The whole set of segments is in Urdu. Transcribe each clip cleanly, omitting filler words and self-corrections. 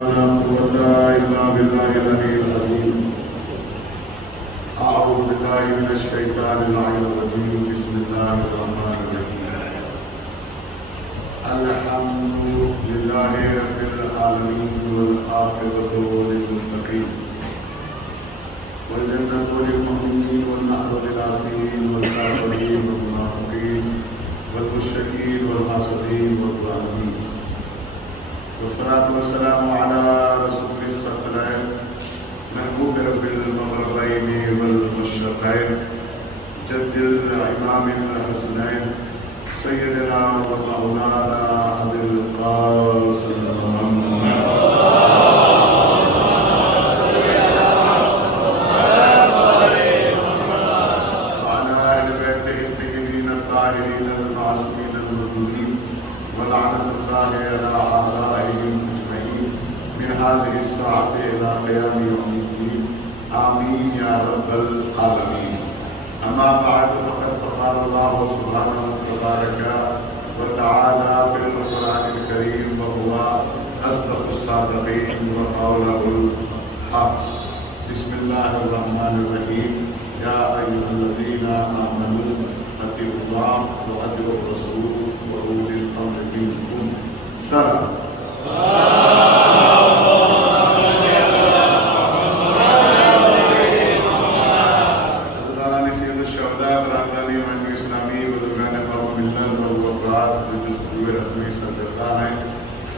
ولا قوة إلا بالله العلي العظيم. أعوذ بالله من الشيطان اللعين الرجيم. بسم الله الرحمن الرحيم. الحمد لله رب العالمين والعاقبة للمتقين والجنة للمؤمنين والنحر للعاصين والكافرين والمنافقين والمشركين والحاسدين والظالمين. والصلاة والسلام على رسول الثقلين محبوب رب المغربين والمشرقين جد الإمام الحسنين سيدنا ومولانا أبي القاسم محمد وعلى أهل بيته الطيبين الطاهرين المعصومين المظلومين ولعنة الله على أعدائهم أجمعين من هذه الساعة إلى قيام يوم الدين. آمين يا رب العالمين. أما بعد فقد قال الله سبحانه وتبارك وتعالى في القرآن الكريم وهو أصدق الصادقين وقوله الحق. بسم الله الرحمن الرحيم. يا أيها الذين آمنوا اتقوا الله وأطيعوا الرسول وأولي الأمر منكم. سلام.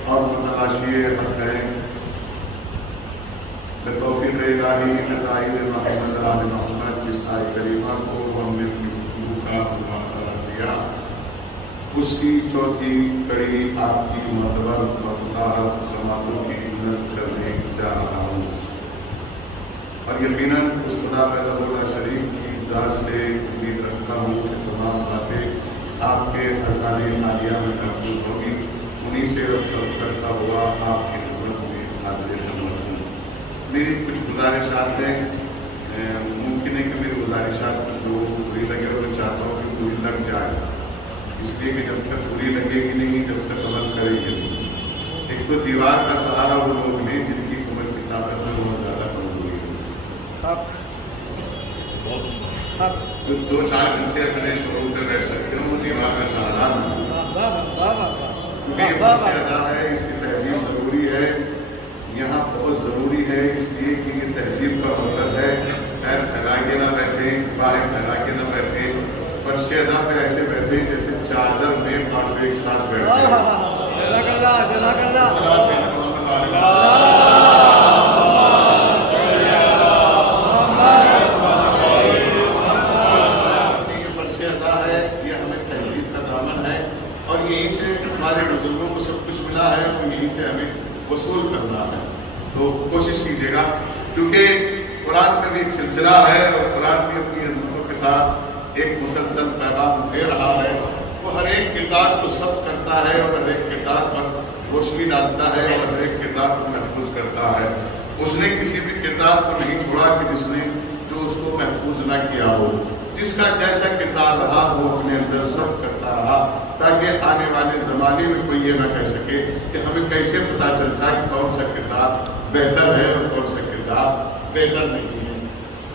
اور متلاشی حق ہے توفیق الہی نتائج محمد علی محمد جس آئے کریمہ کو ہم نے اپنی گفتگو کا عنوان قرار دیا، اس کی چوتھی کڑی آپ کی معتبر اور مطالعہ سماعتوں کی نظر کرنے جا رہا ہوں، اور یقیناً اس خدا پیدا اللہ شریف کی ذات سے امید رکھتا ہوں کہ تمام باتیں آپ کے خزانے عالیہ میں محفوظ ہوگی. انہیں سے ربط کرتا ہوا آپ کی خدمت میں حاضر خدمت ہوں. میری کچھ گزارشات ہیں، ممکن ہے کہ میری گزارشات کچھ لوگوں کو بری لگے اور میں چاہتا ہوں کہ بری لگ جائے، اس لیے کہ جب تک بری لگے گی نہیں جب تک عمل کرے گی نہیں. ایک تو دیوار کا سہارا وہ لوگ ہیں جن کی عمر کی طاقت میں بہت زیادہ کمزوری ہے. جو 2-4 گھنٹے اپنے شروع پہ بیٹھ سکتے ہیں وہ دیوار کا سہارا نہیں. ادا ہے، اس کی تہذیب ضروری ہے، یہاں بہت ضروری ہے، اس لیے کہ یہ تہذیب کا مطلب ہے پیر پھیلا کے نہ بیٹھیں، باہیں پھیلا کے نہ بیٹھیں، فرش ادا پہ ایسے بیٹھیں جیسے چادر میں پانچوں ایک ساتھ بیٹھتے ہیں. یہ فرش ادا ہے، یہ ہمیں تہذیب کا دامن ہے، اور یہیں سے ہمارے بزرگوں کو سب کچھ ملا ہے اور یہیں سے ہمیں وصول کرنا ہے. تو کوشش کیجیے گا، کیونکہ قرآن کا بھی ایک سلسلہ ہے اور قرآن بھی اپنی حضرتوں کے ساتھ ایک مسلسل پیغام دے رہا ہے. وہ ہر ایک کردار کو سب کرتا ہے اور ہر ایک کردار پر روشنی ڈالتا ہے اور ہر ایک کردار کو محفوظ کرتا ہے. اس نے کسی بھی کردار کو نہیں چھوڑا کہ جس نے جو اس کو محفوظ نہ کیا ہو. جس کا جیسا کردار رہا وہ اپنے اندر سب کرتا رہا، تاکہ آنے والے زمانے میں کوئی یہ نہ کہہ سکے کہ ہمیں کیسے پتا چلتا ہے کہ کون سا کردار بہتر ہے اور کون سا کردار بہتر نہیں ہے.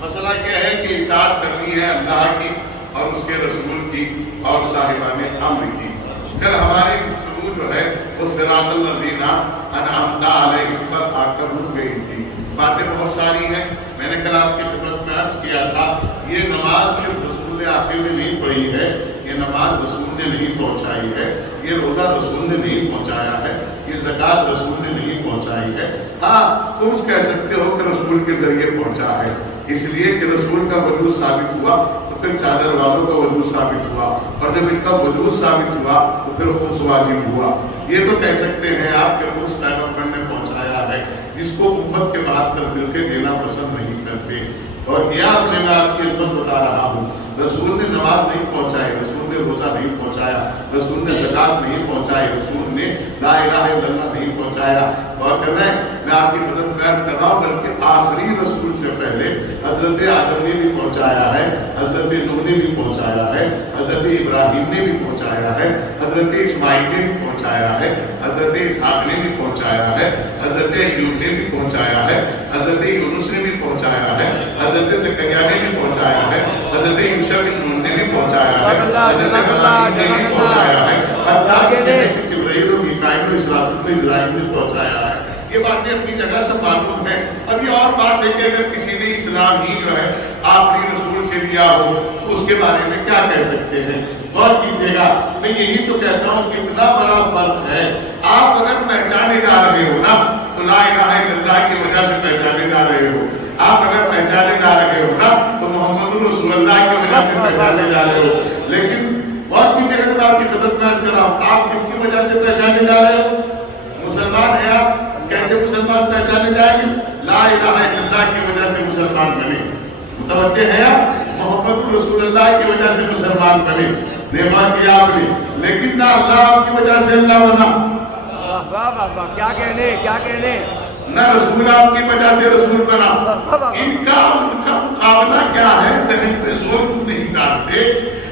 مسئلہ کیا ہے کہ اطاعت کرنی ہے اللہ کی اور اس کے رسول کی اور صاحبان امر کی. کل ہماری گفتگو جو ہے وہ صراط الذین انعمت علیہم پر آ کر رک گئی تھی. باتیں بہت ساری ہیں، میں نے کل آپ کی خدمت میں عرض کیا تھا یہ نماز صرف رسول آخر نے نہیں پڑھی ہے، یہ نماز رسول نے نہیں پہنچائی ہے، یہ روزہ رسول نے نہیں پہنچایا ہے، یہ زکوٰۃ رسول نے نہیں پہنچائی ہے. ہاں خرچ کہہ سکتے ہو کہ رسول کے ذریعے پہنچا ہے، اس لیے کہ رسول کا وجود ثابت ہوا تو پھر چادر والوں کا وجود ثابت ہوا، اور جب ان کا وجود ثابت ہوا تو پھر خمس واجب ہوا. یہ تو کہہ سکتے ہیں آپ کے خمس پیغمبر نے پہنچایا ہے، جس کو امت کے بعد تفریقے دینا پسند نہیں کرتے. اور یہ میں آپ کی عظمت بتا رہا ہوں رسول نے نماز نہیں پہنچائی، رسول نے روزہ نہیں پہنچایا، رسول نے زکات نہیں پہنچائی، رسول نے لا الہ الا اللہ نہیں پہنچایا۔ اور کر رہے ہیں میں آپ کی خدمت میں عرض کر رہا ہوں بلکہ آخری رسول سے پہلے حضرت آدم نے بھی پہنچایا ہے، حضرت نوح نے بھی پہنچایا ہے، حضرت ابراہیم نے بھی پہنچایا ہے، حضرت اسماعیل نے بھی پہنچایا ہے، حضرت اسحاق نے بھی پہنچایا ہے، حضرت ایوب نے بھی پہنچایا ہے، حضرت یونس نے بھی پہنچایا ہے، حضرت زکریا نے بھی پہنچایا ہے، حضرت یوشع بن نون نے بھی پہنچایا ہے، حضرت ابراہیم نے بھی پہنچایا ہے، حتیٰ کہ جبرائیل و میکائیل و اسرافیل نے پہنچایا ہے۔ یہ باتیں اپنی جگہ سے معلوم ہیں۔ اب یہ اور بات ہے کہ اگر کسی نے اسلام ہی جو ہے آخری رسول سے لیا ہو تو اس کے بارے میں کیا کہہ سکتے ہیں؟ غور کیجیے گا، میں یہی تو کہتا ہوں کہ اتنا بڑا فرق ہے۔ آپ اگر پہچانے جا رہے ہو نا تو لا الہ الا اللہ کی وجہ سے پہچانے جا رہے ہو، آپ اگر پہچانے جا رہے ہو نا تو محمد رسول اللہ کی وجہ سے پہچانے جا رہے ہو۔ لیکن غور کیجیے گا، آپ کی خدمت میں عرض کر رہا ہوں، آپ کس کی وجہ سے پہچانے جا رہے ہو؟ مسلمان ہیں آپ، کیسے مسلمان پہچانے جائیں گے؟ لا الہ الا اللہ کی وجہ سے مسلمان بنے۔ متوجہ ہے آپ؟ محمد رسول اللہ کی وجہ سے مسلمان بنے، نعمت کیا آپ نے، لیکن نہ اللہ کی وجہ سے اللہ بنا، کیا کہنے نہ رسول آپ کی وجہ سے رسول بنا۔ ان کا مقابلہ کیا ہے؟ ذہن پہ زور نہیں ڈالتے،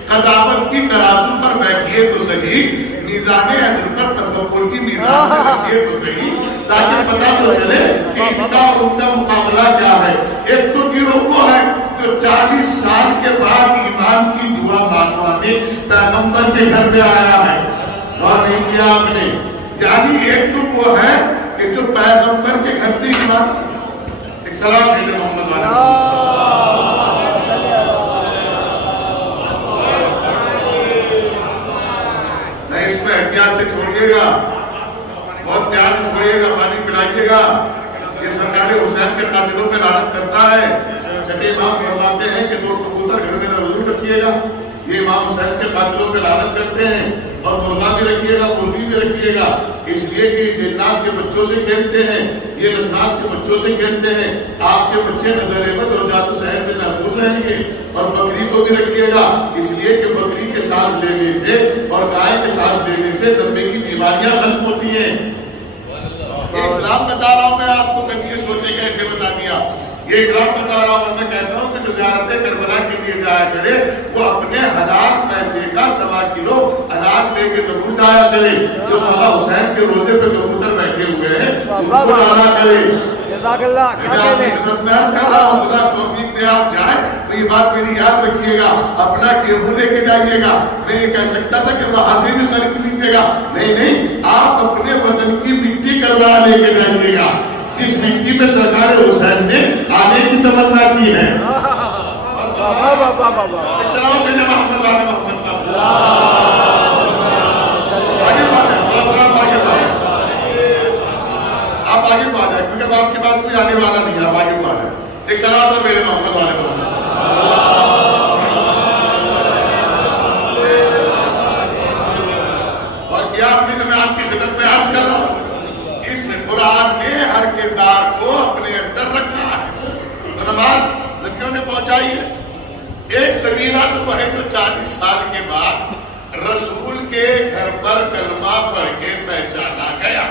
قضاوت کی ترازو پر بیٹھیے تو صحیح، میزان عدل پر تفکر کی میزان پر رکھیے تو صحیح، تاکہ پتہ تو چلے کہ ان کا اور ان کا مقابلہ کیا ہے۔ ایک تو گروہ وہ ہے جو 40 سال کے بعد ایمان کی دعا مانگوانے پیغمبر کے گھر میں آیا ہے، اور نہیں کیا آپ نے، یعنی ایک تو وہ ہے کہ جو پیغمبر کے گھر میں ایمان، ایک سلام بھیجے محمد علیہ احتیاط سے چھوڑیے گا، بہت پیار سے چھوڑیے گا، پانی پلائیے گا۔ یہ سرکار حسین کے قاتلوں پہ لعنت کرتا ہے۔ چھٹے امام فرماتے ہیں کہ 2 کبوتر گھر میں ضرور رکھیے گا، یہ امام حسین کے قاتلوں پہ لعنت کرتے ہیں، اور مرغا بھی رکھیے گا، مرغی بھی رکھیے گا، اس لیے کہ جنات کے بچوں سے کھیلتے ہیں، یہ لسناس کے بچوں سے کھیلتے ہیں، آپ کے بچے نظر احمد اور جادو سحر سے محفوظ رہیں گے۔ اور بکری کو بھی رکھیے گا، اس لیے کہ بکری کے سانس لینے سے اور گائے کے سانس لینے سے دمے کی بیماریاں ختم ہوتی ہیں۔ یہ اسلام بتا رہا ہوں میں آپ کو، کبھی یہ سوچے کہ ایسے بتا دیا، یہ اسلام بتا رہا ہوں میں کہتا ہوں کہ جو زیارت کربلا کے لیے جایا کرے وہ اپنے حلال پیسے کا 1.25 کلو اناج لے کے ضرور جایا کرے، جو مولا حسین کے روزے پہ کبوتر بیٹھے ہوئے ہیں ان کو ڈالا کرے۔ خدا توفیق دے آپ جائیں تو یہ بات میری یاد رکھیے گا، اپنا گیہوں لے کے جائیے گا۔ میں یہ کہہ سکتا تھا کہ وہاں سے بھی خرید لیجیے گا، نہیں، آپ اپنے وطن کی مٹی کربلا لے کے جائیے گا، جس مٹی پہ سرکار حسین نے آنے کی تمنا کی ہے۔ سلام بھیجے محمد علی محمد کا، آپ آگے کو آ جائیں کیونکہ آپ کے پاس کوئی آنے والا نہیں ہے، آپ آگے کو آ جائیں۔ ایک سلام تو میرے محمد والے محمد، اور کیا اپنی تو میں آپ کی خدمت میں عرض کر رہا ہوں، اس قرآن نے ہر کردار کو اپنے اندر رکھا ہے۔ تو نماز نبیوں نے پہنچائی ہے، ایک قبیلہ تو وہ ہے جو 40 سال کے بعد رسول کے گھر پر کلمہ پڑھ کے پہچانا گیا۔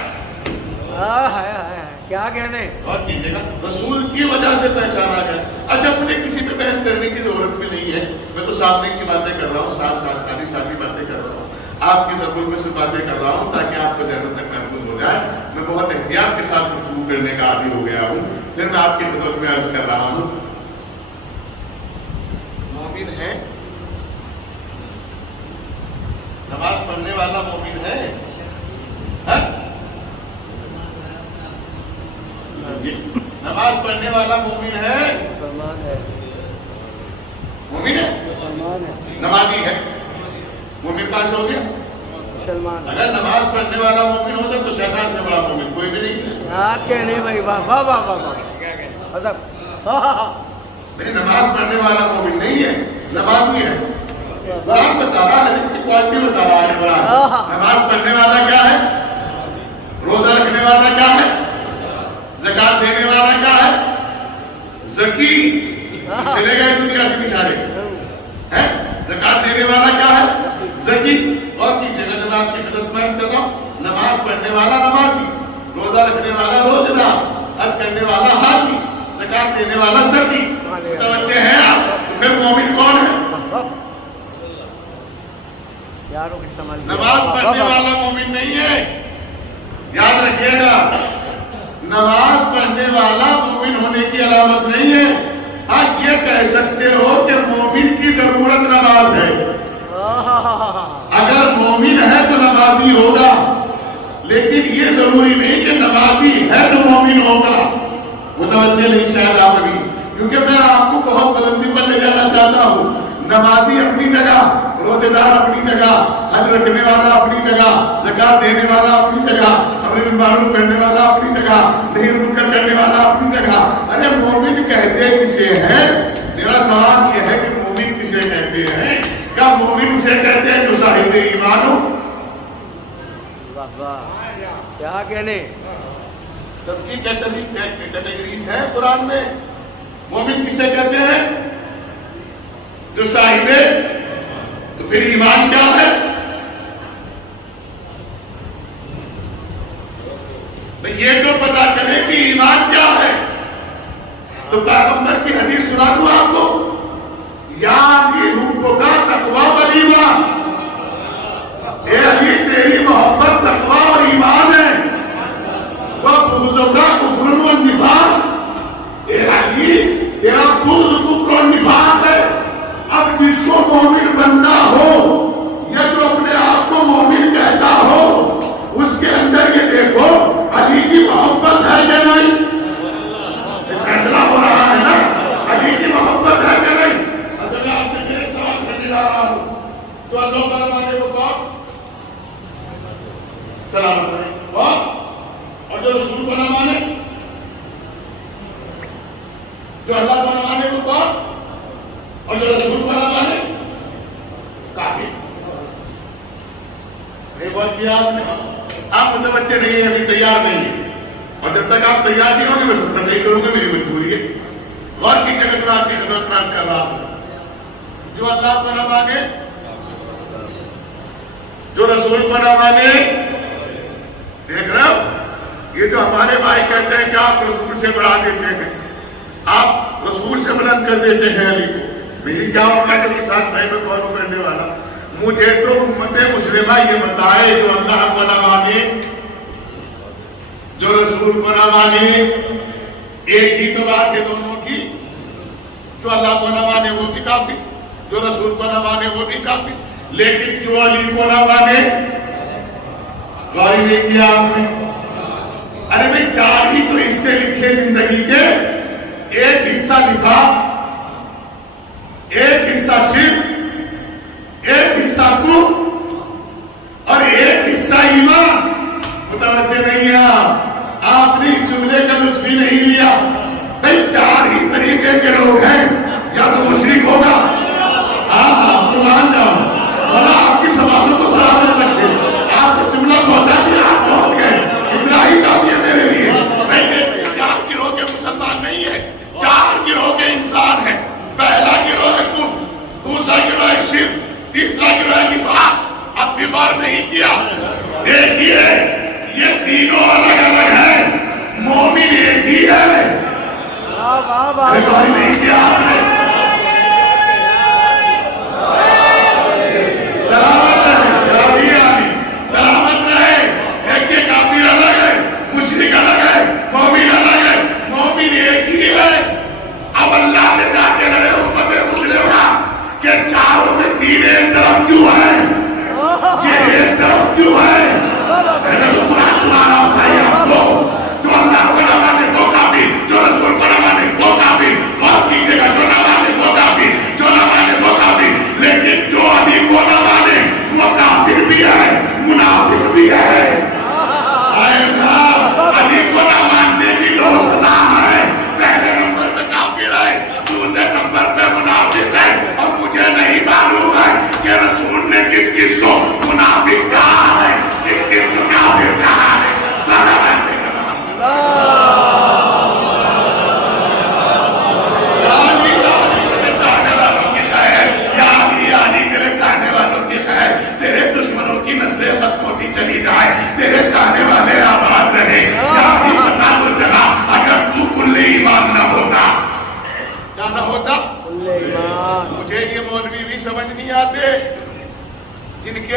کیا کہنے، اور کیجئے گا رسول کی وجہ سے پہچانا گیا۔ اچھا مجھے کسی پہ بحث کرنے کی ضرورت بھی نہیں ہے، میں تو سامنے کی باتیں کر رہا ہوں، ساتھی باتیں کر رہا ہوں، آپ کی ضرور میں سے باتیں کر رہا ہوں تاکہ آپ کو ذہن تک محفوظ ہو جائے۔ میں بہت احتیاط کے ساتھ گفتگو کرنے کا عادی ہو گیا ہوں، پھر میں آپ کی خدمت میں عرض کر رہا ہوں، مومن ہے، نماز پڑھنے والا مومن ہے، نماز پڑھنے والا مومن ہے، مومن ہے، نمازی ہے، مومن پاس ہو گیا۔ اگر نماز پڑھنے والا مومن ہوتا تو شیطان سے بڑا مومن کوئی بھی نہیں ہے۔ نماز پڑھنے والا مومن نہیں ہے، نمازی ہے۔ قرآن بتا رہا ہے، حدیث کی کوالٹی بتا رہا ہے قرآن۔ نماز پڑھنے والا کیا ہے، روزہ رکھنے والا کیا ہے، زکات دینے والا کیا ہے، زکی، چلے گئے دنیا سے بچارے ہیں، نماز پڑھنے والا نمازی، روزہ رکھنے والا روزہ دار، حج کرنے والا حاجی، زکات دینے والا زکی. متوجہ ہیں آپ؟ تو پھر مومن کون ہے؟ نماز پڑھنے والا مومن نہیں ہے. یاد رکھیے گا، نماز پڑھنے والا مومن ہونے کی علامت نہیں ہے. ہاں یہ کہہ سکتے ہو کہ مومن کی ضرورت نماز ہے. اگر مومن ہے تو نمازی ہوگا، لیکن یہ ضروری نہیں کہ نمازی ہے تو مومن ہوگا. متوجہ نہیں شاید آپ ابھی، کیونکہ میں آپ کو بہت بلندی پر لے جانا چاہتا ہوں. نمازی اپنی جگہ، روزے دار اپنی جگہ، حج رکھنے والا اپنی جگہ، زکات دینے والا اپنی جگہ، امر بالمعروف کرنے والا اپنی جگہ، نہی عن المنکر کرنے والا اپنی جگہ. ارے مومن کہتے کسے ہیں؟ میرا سوال یہ ہے کہ مومن کسے کہتے ہیں؟ کیا مومن اسے کہتے ہیں جو صاحب ایمان ہو؟ کیا کہنے؟ سب کی کیٹیگریز ہے قرآن میں. مومن کسے کہتے ہیں؟ جو صاحب ہے. تو پھر ایمان کیا ہے؟ یہ تو پتا چلے کہ ایمان کیا ہے. تو پیغمبر کی حدیث سنا دوں آپ کو. یا علی حب کا تقویٰ والایمان، اے علی تیری محبت تقویٰ اور ایمان ہے. وَبُغْضُكَ كُفْرٌ وَالنِّفَاقٌ، اے علی تیرا بغض کفر اور نفاق ہے. اب جس کو مومن بننا ہو یا جو اپنے آپ کو مومن کہتا ہو، اس کے اندر یہ دیکھو علی کی محبت ہے کہ نہیں. فیصلہ ہو رہا ہے نا، علی کی محبت ہے کہ نہیں. اصل میں آپ سے ایک سوال کرنے جا رہا ہوں. جو اللہ پر مانے وہ کون؟ سلام علیکم. اور جو رسول پر نہ مانے، جو اللہ پر نہ مانے وہ کون؟ اور جو رسول پر نہ مانے کافر. نہیں بات کیا آپ نے. آپ متوجہ نہیں ہیں، ابھی تیار نہیں ہیں. اور جب تک آپ تیار نہیں ہوں گے میں شکر نہیں کروں گا، میری مجبوری ہے. غور کی جگہ میں آپ کی خدمت پیش کر رہا ہوں. جو اللہ کو نہ مانے، جو رسول کو نہ مانے، دیکھ رہے ہو یہ جو ہمارے بھائی کہتے ہیں کہ آپ رسول سے بڑھا دیتے ہیں، آپ رسول سے بلند کر دیتے ہیں علی کو. میری کیا اوقات ہے ساتھ بھائی میں کون کرنے والا. مجھے تو امت مسلمہ یہ بتائے جو اللہ کو نہ مانے، جو رسول کو نہ مانے. ایک ہی تو بات ہے دونوں کی. جو اللہ کو نہ مانے وہ بھی کافی، جو رسول کو نہ مانے وہ بھی کافی. لیکن جو علی کو نہ مانے، غور نہیں کیا آپ نے؟ ارے بھائی چار ہی تو حصے لکھے زندگی کے. ایک حصہ نفاق، ایک حصہ شرک، ایک حصہ کفر اور ایک حصہ ایمان. متوجہ نہیں ہے آپ نے جملے کا لطف ہی نہیں لیا. بھائی چار ہی طریقے کے لوگ ہیں. یا تو مشرک ہوگا، سبحان اللہ، اللہ آپ کی سوالوں کو سلامت رکھے. آپ کو جملہ پہنچا دیا، آپ پہنچ گئے. اتنا ہی کافی ہے میرے لیے. میں کہتے 4 گروہ کے مسلمان نہیں ہے، 4 گروہ کے انسان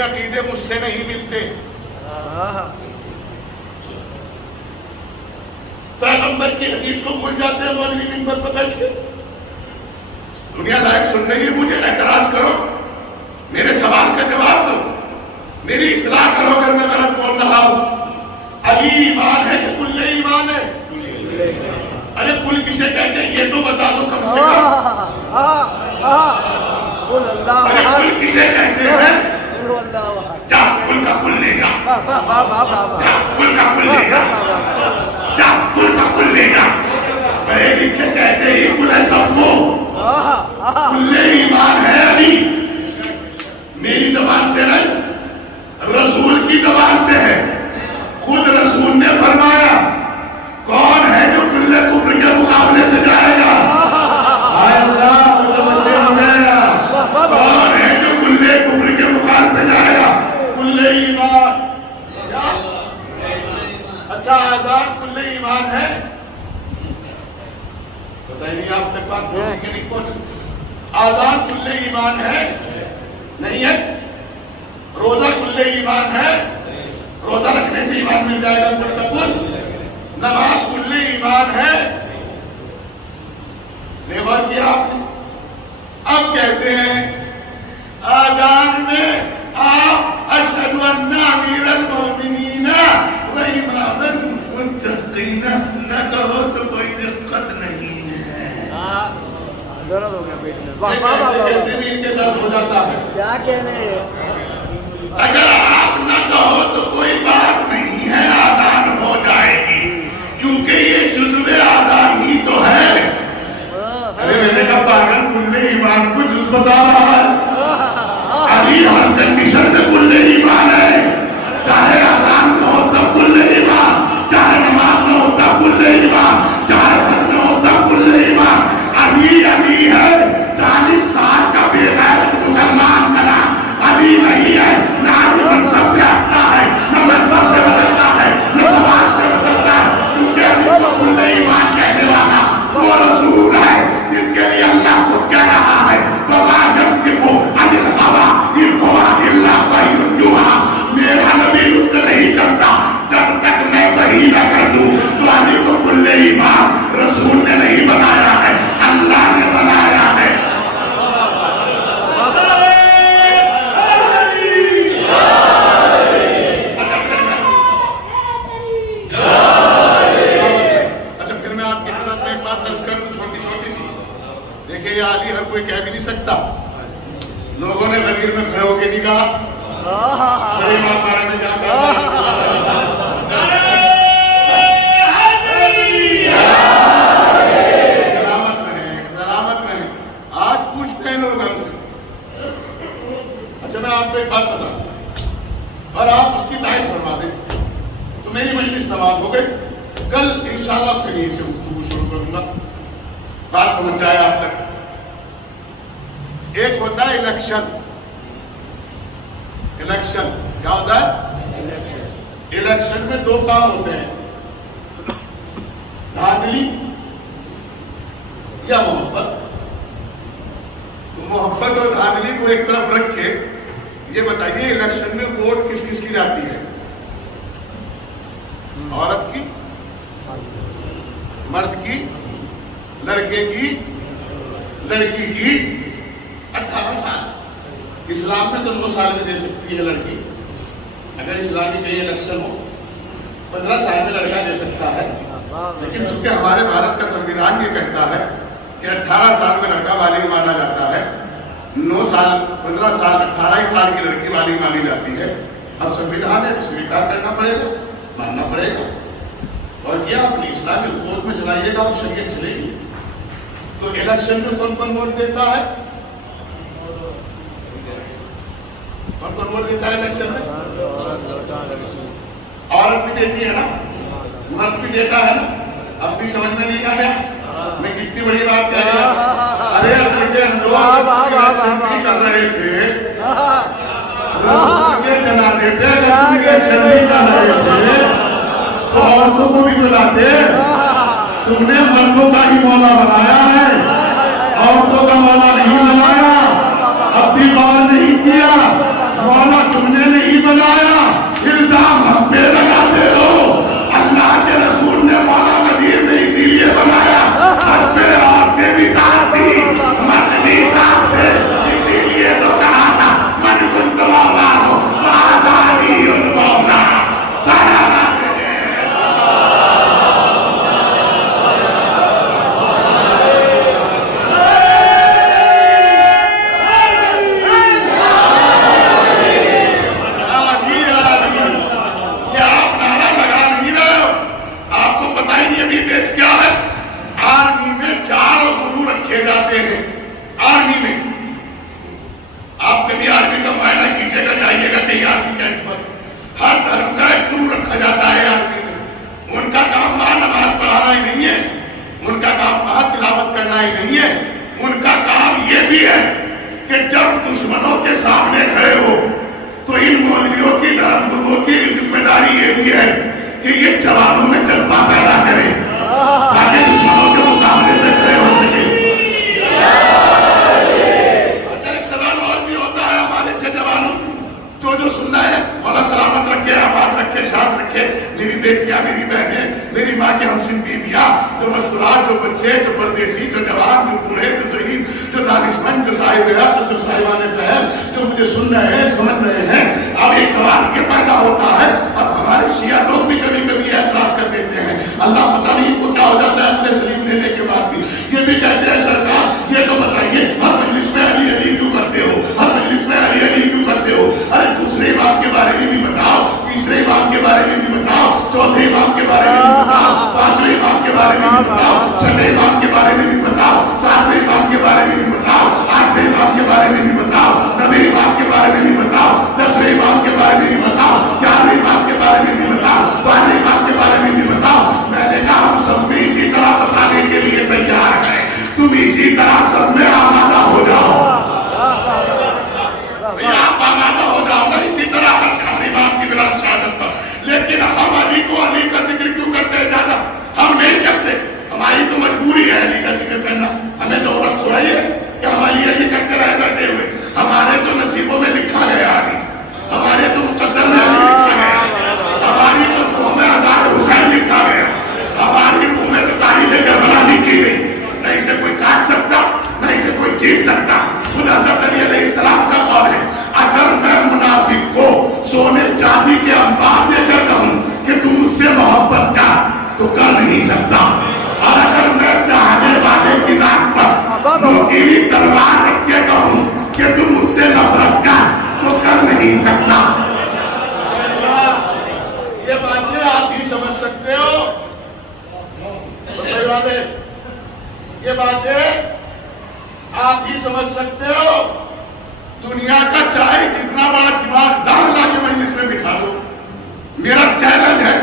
عقیدے مجھ سے نہیں ملتے. پیغمبر کی حدیث کو بھول جاتے ہیں مولوی منبر پر بیٹھ کے. دنیا لائف سن رہی ہے, مجھے اعتراض کرو, میرے سوال کا جواب دو, میری اصلاح کرو اگر میں غلط بول رہا ہوں. علی ایمان ہے کہ کل ایمان ہے؟ ارے کل کسے کہتے ہیں یہ تو بتا دو کم سے کم. ارے کل کسے کہتے ہیں؟ جا کل کا کل لے جا, جا کل کا کل لے جا, جا کل کا کل لے جا. پڑھے لکھے کہتے ہیں یہ کل ہے سب کو, کل ایمان ہے علی. میری زبان سے نہیں, رسول کی زبان سے ہے. خود رسول نے فرمایا کون ہے جو کل کفر کے مقابلے میں جائے گا؟ اللہ کون ہے جو کل کفر کے مقابلے میں جائے گا؟ کل ایمان. اچھا آزاد کل ایمان ہے؟ بتائیے نہیں, آپ تک بات پہنچی کہ نہیں پہنچی؟ آزاد کل ایمان ہے نہیں ہے؟ روزہ کل ایمان ہے؟ روزہ رکھنے سے ایمان مل جائے گا کل کا کل؟ نماز کل ایمان ہے؟ غور کیا آپ نے؟ اب کہتے ہیں آذان میں آپ اشہد ان امیر المومنین و امام المتقین نہ کہو تو کوئی دقت نہیں ہے. کہتے بھی ان کے درد ہو جاتا ہے. کیا کہنے اگر آپ نہ کہو تو کوئی بات نہیں ہے, آزان ہو جائے گی, کیونکہ یہ جزو آزان ہی تو ہے. ارے میں نے کہا پاگل کل ایمان کو جز بتا رہا ہے. علی ہر کنڈیشن میں کل ایمان ہے, چاہے آزان نہ ہو تب کل ایمان, چاہے نماز نہ ہو تب کل ایمان, چاہے حج نہ ہو تب کل ایمان. علی علی ہے, 40 سال کا بے غیرت مسلمان کا نام علی نہیں ہے. نہ علی منصب سے ہٹتا ہے, نہ منصب سے بدلتا ہے, نہ زبان سے بدلتا ہے, کیونکہ علی کو کل ایمان کہنے والا وہ رسول ہے جس کے لیے اللہ خود کہہ رہا ہے وَمَا يَنْطِقُ عَنِ الْهَوَىٰ إِنْ هُوَ إِلَّا وَحْيٌ يُوحَىٰ. میرا نبی لطف نہیں کرتا, جب تک میں وحی نہ کر دوں. تو علی کو کل ایمان رسول نے نہیں بنایا ہے, اللہ نے بنایا ہے. دیکھیں یہ علی ہر کوئی کہہ بھی نہیں سکتا. لوگوں نے غدیر میں کھڑے ہو کے نہیں کہا, بڑے امام پارا نے جا سلامت رہیں. آج پوچھتے ہیں لوگ ہم سے. اچھا میں آپ کو ایک بات بتاؤں اور آپ اس کی تائید فرما دیں تو میری مجلس تمام ہو گئی. کل انشاءاللہ کہیں سے گفتگو شروع کروں گا, بات پہنچ جائے آپ تک. ایک ہوتا ہے الیکشن. الیکشن کیا ہوتا ہے؟ الیکشن میں دو کام ہوتے ہیں, دھاندلی یا محبت. تو محبت اور دھاندلی کو ایک طرف رکھ کے یہ بتائیے الیکشن میں ووٹ کس کس کی جاتی ہے؟ عورت کی, مرد کی, لڑکے کی, لڑکی کی. 18 سال. اسلام میں تو 9 سال میں دے سکتی ہے لڑکی, اگر اسلامی کہیں الیکشن ہو. 15 سال میں لڑکا دے سکتا ہے, لیکن چونکہ ہمارے بھارت کا سنویدھان یہ کہتا ہے کہ 18 سال میں لڑکا بالغ مانا جاتا ہے, 9 سال 15 سال 18 سال کی لڑکی بالغ مانی جاتی ہے. اب سنویدھان ہے تو سویکار کرنا پڑے گا, ماننا پڑے گا. اور یہ اپنی اسلامی حکومت میں چلائیے گا تو شریعت چلے گی. تو الیکشن میں کون کون ووٹ دیتا ہے؟ کون کون ووٹ دیتا ہے الیکشن میں؟ عورت بھی دیتی ہے نا, مرد بھی دیتا ہے نا. اب بھی سمجھ میں نہیں آیا میں کتنی بڑی بات کہہ رہا. ارے اب سے ہم لوگ الیکشن کر رہے تھے, رسول کے جنازے پہ الیکشن نہیں کر رہے تھے تو عورتوں کو بھی بلاتے. تم نے مردوں کا ہی مولا بنایا ہے, عورتوں کا مولا نہیں بنایا. اب بھی غور نہیں کیا, مولا تم نے محسن بیویاں، جو مستورات، جو بچے، جو پردیسی، جو جوان، جو بوڑھے، جو ضعیف، جو دانشمند، جو صاحب عقل، جو صاحبان فہم، جو مجھے سن رہے ہیں، سمجھ رہے ہیں. اب ایک سوال یہ پیدا ہوتا ہے، اب ہمارے شیعہ لوگ بھی کبھی کبھی اعتراض کر دیتے ہیں. اللہ پتہ نہیں ان کو کیا ہو جاتا ہے اپنے سلیم لینے کے بعد بھی. یہ بھی کہتے ہیں سرکار یہ تو بتائیے ہر مجلس میں علی علی کیوں کرتے ہو، ہر مجلس میں علی علی کیوں کرتے ہو؟ ارے دوسرے امام کے بارے میں بھی بتاؤ، تیسرے امام کے بارے میں بھی بتاؤ، چوتھے امام کے بارے میں بھی بتاؤ، پانچویں امام کے بارے میں بھی بتاؤ، چھٹے امام کے بارے میں بھی بتاؤ، ساتویں امام کے بارے میں بھی بتاؤ، آٹھویں امام کے بارے میں بھی بتاؤ، نویں امام کے بارے میں بھی بتاؤ، دسویں امام کے بارے میں بھی بتاؤ، گیارہویں امام کے بارے میں بھی بتاؤ، بارہویں امام کے بارے میں بھی بتاؤ. میں نے کہا ہم سب بھی اسی طرح بتانے کے لیے تیار ہیں، تم اسی طرح سب میں آمادہ ہو جاؤ. آپ آمادہ ہو جاؤ نا اسی طرح ہر امام کی بلا شہادت پر. لیکن ہم علی کو علی کا ذکر کیوں کرتے ہیں زیادہ؟ ہم نہیں کرتے، ہماری تو مجبوری ہے علی کا ذکر کرنا. ہمیں ضرورت تھوڑا ہی ہے کہ ہم علی علی کرتے رہے بیٹھے ہوئے. ہمارے تو نصیبوں میں لکھا گیا علی، ہمارے تو مقدر میں علی لکھا گیا، ہماری تو روح میں ہزار حسین لکھا گیا، ہماری روح میں تو تاریخ کربلا لکھی گئی. نہ اسے کوئی کاٹ سکتا، نہ اسے کوئی جیت سکتا. خود حضرت علی علیہ السلام کا قول ہے، اگر میں منافق کو سونے چاندی کے انبار دے کر کہوں کہ تم مجھ سے محبت کر تو کر نہیں سکتا، اور اگر میں چاہنے والے کی ناک پر نوکیلی تلوار رکھ کے کہوں کہ تم مجھ سے نفرت کر تو کر نہیں سکتا. یہ باتیں آپ ہی سمجھ سکتے ہو، یہ باتیں آپ ہی سمجھ سکتے ہو. دنیا کا چاہے جتنا بڑا دماغ دار لا کے مجلس میں بٹھا دو، میرا چیلنج ہے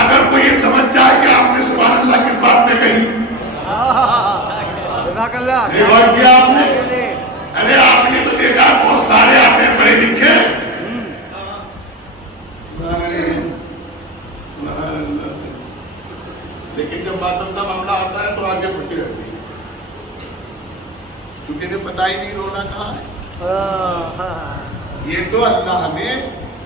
اگر کوئی یہ سمجھ جائے کہ آپ نے سبحان اللہ کس بات پہ کہی. ریوارڈ کیا آپ نے؟ ارے آپ نے تو دیکھا بہت سارے آتے ہیں پڑھے لکھے، لیکن جب ماتم کا معاملہ آتا ہے تو آگے بڑھتی رہتی ہے، کیونکہ انہیں پتہ ہی نہیں رونا کہاں ہے. یہ تو اللہ نے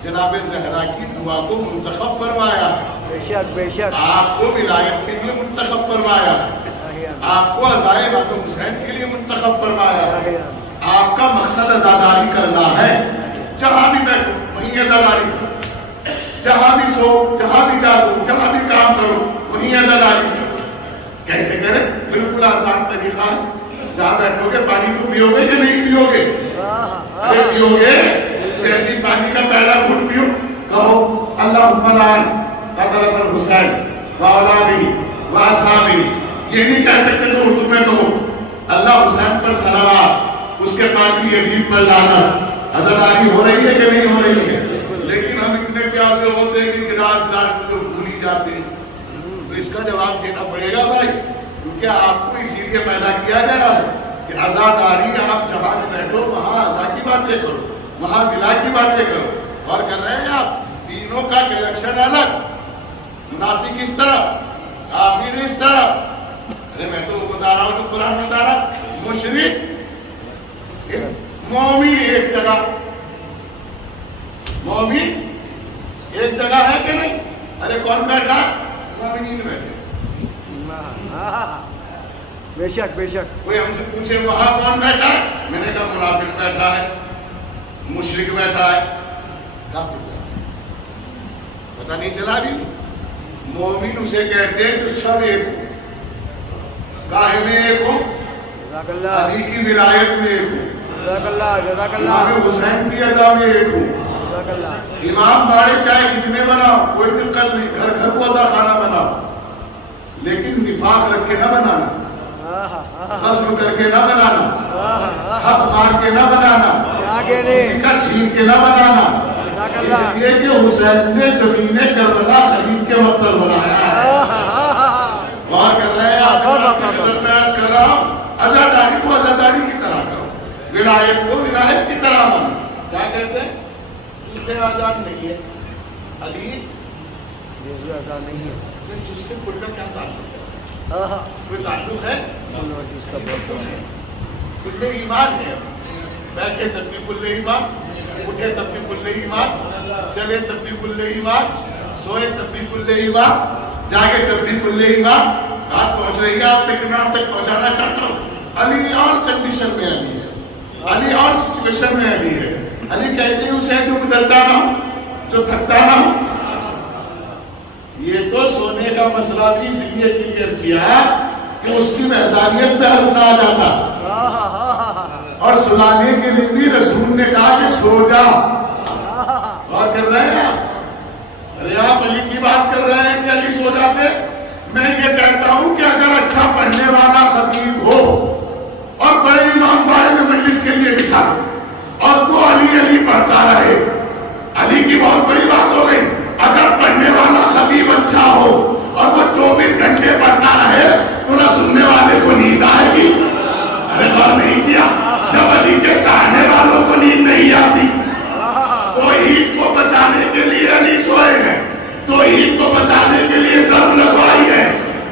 جناب زہرا کی دعا کو منتخب فرمایا ہے، بے شک بے شک، آپ کو ولایت کے لیے منتخب فرمایا ہے، آپ کو ادائے امام حسین کے لیے منتخب فرمایا ہے. آپ کا مقصد عزاداری کرنا ہے. جہاں بھی بیٹھو وہیں عزاداری کرو، جہاں بھی سو، جہاں بھی جاگو، جہاں بھی کام کرو وہیں عزاداری کرو. کیسے کریں؟ بالکل آسان طریقہ ہے. جہاں بیٹھو گے پانی کو پیو گے کہ نہیں پیو گے؟ ارے پیو گے، ایسی پانی کا پہلا گھٹ پیو، کہو اللہم لعن قتلۃ الحسین واولادہ واصحابہ. یہ نہیں کہہ سکتے تو اردو میں کہو اللہ حسین پر صلوات، اس کے قاتل یزید پر لعنت. عزاداری ہو رہی ہے کہ نہیں ہو رہی ہے؟ لیکن ہم اتنے پیاسے ہوتے ہیں کہ گلاس گلاس کو بھول ہی جاتے ہیں. تو اس کا جواب دینا پڑے گا بھائی، کیونکہ آپ کو اسی لیے پیدا کیا گیا ہے کہ عزاداری آپ جہاں بیٹھو وہاں عزا کی باتیں کرو، وہاں ملا کی باتیں کرو. اور کر رہے ہیں آپ تینوں کا کلیکشن الگ، منافق اس طرح، کافر اس طرح. ارے میں تو بتا رہا ہوں تو قرآن بتا رہا، مشرک مومن ایک جگہ، مومن ایک جگہ ہے کہ نہیں؟ ارے کون بیٹھا؟ مومنین بیٹھے. بے شک بے شک. کوئی ہم سے پوچھے وہاں کون بیٹھا ہے؟ میں نے کہا منافق بیٹھا ہے، مشرک بیٹھا ہے، کافر بیٹھا ہے. پتہ نہیں چلا بھی. مومن اسے کہتے ہیں جو سب ایک ہو، گاہ میں ایک ہو، علی کی ولایت میں ایک ہو، امام حسین کی ادا میں ایک ہو. امام باڑے چاہے کتنے بناؤ کوئی دقت نہیں، گھر گھر کو ادا کھانا بناؤ، لیکن نفاق رکھ کے نہ بنانا، غصب کر کے نہ بنانا، حق مار کے نہ بنانا، کسی کا چھین کے نہ بنانا. اس لیے کہ حسین نے زمین کربلا خرید کے مقتل بنایا ہے. غور کر رہے ہیں آپ میں عرض کر رہا ہوں، عزاداری کو عزاداری کی طرح کرو، ولایت کو ولایت کی طرح مانو. کیا کہتے ہیں؟ جسے آزاد نہیں ہے علی، جس سے کل کا کیا تعلق ہے؟ کوئی تعلق ہے؟ کل ایمان ہے. بیٹھے تب بھی کل ایمان، اٹھے تب بھی کل ایمان، چلے تب بھی کل ایمان، سوئے تب بھی کل ایمان. جا کے تب بھی کل امام بات پہنچ رہی ہے آپ تک، میں آپ تک پہنچانا چاہتا ہوں علی اور کنڈیشن میں علی ہے، علی اور سچویشن میں علی ہے. علی کہتے ہیں اسے جو ڈرتا نہ ہو، جو تھکتا نہ ہو. یہ تو سونے کا مسئلہ بھی اس لیے کلیئر کیا کہ اس کی وحدانیت پہ حرف نہ آ جاتا، اور سلانے کے لیے بھی رسول نے کہا کہ سو جا. اور کر رہے ہیں ارے آپ علی کی بات کر رہے ہیں کہ علی سو جاتے. میں یہ کہتا ہوں کہ اگر اچھا پڑھنے والا خطیب ہو اور بڑے امام باڑے میں مجلس کے لیے بٹھا اور وہ علی علی پڑھتا رہے، علی کی بہت بڑی بات ہو گئی. اگر پڑھنے والا خطیب اچھا ہو اور وہ 24 گھنٹے پڑھتا رہے تو نہ سننے والے کو نیند آئے گی. ارے غور نہیں کیا؟ جب علی کے چاہنے والوں کو نیند نہیں آتی تو عید کو بچانے کے لیے علی سوئے ہیں، تو عید کو بچانے کے لیے ضرب لگوائی ہے.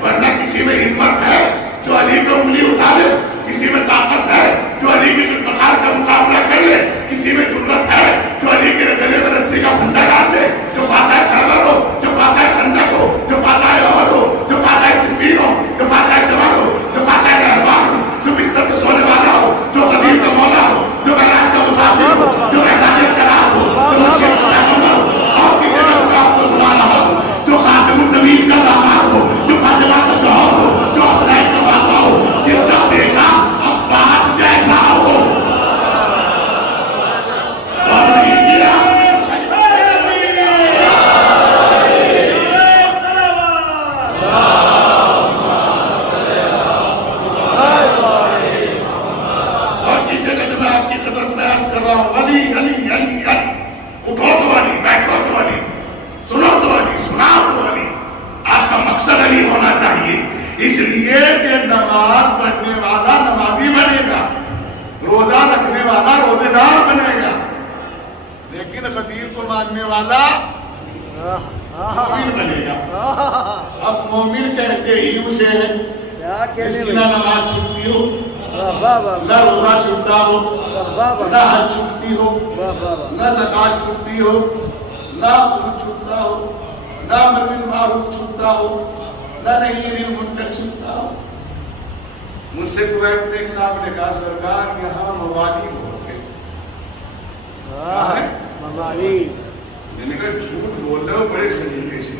ورنہ کسی میں ہمت ہے جو علی کو انگلی اٹھا لے؟ کسی میں طاقت ہے جو علی کی ذوالفقار کا مقابلہ کر لے؟ کسی میں جرأت ہے جو علی کے گلے میں رسی کا پھندا ڈال دے؟ جو فاتح خیبر ہو، جو فاتح خندق ہو، جو فاتح احد ہو، جو فاتح صفین ہو، جو فاتح جمل ہو، جو فاتح نہروان ہو، جو بستر پہ سونے والا ہو، جو غدیر کا مولا ہو، جو معراج کا مسافر ہو، جو وحدانیت کا راز ہو، جو مشیت کا پیغمبر ہو، اور کی جگہ پر آپ کو سنانا ہو، جو خاتم النبیین کا داماد ہو، جو فاطمہ کا شوہر ہو، جو حسنین کا باپا ہو، جس کا بیٹا عباس جیسا ہو. اور نہیں کیا علی علی علی علی. اٹھو تو علی، بیٹھو تو علی، سنو تو علی، سناؤ تو علی. آپ کا مقصد علی ہونا چاہیے، اس لیے کہ نماز پڑھنے والا نمازی بنے گا، روزہ رکھنے والا روزے دار بنے گا، لیکن غدیر کو ماننے والا مومن بنے گا. اب مومن کہتے ہی اسے ہے جس کی نہ نماز چھوٹتی ہو، نہ روزہ چھوٹتا ہو، نہ حج چھوٹتی ہو، نہ زکات چھوٹتی ہو، نہ خروج چھوٹتا ہو، نہ امر بالمعروف چھوٹتا ہو، نہ نہی عن المنکر چھوٹتا ہو. مجھ سے کویت میں ایک صاحب نے کہا سرکار یہاں موالی بہت ہے. میں نے کہا جھوٹ بول رہے ہو بڑے سلیقے سے.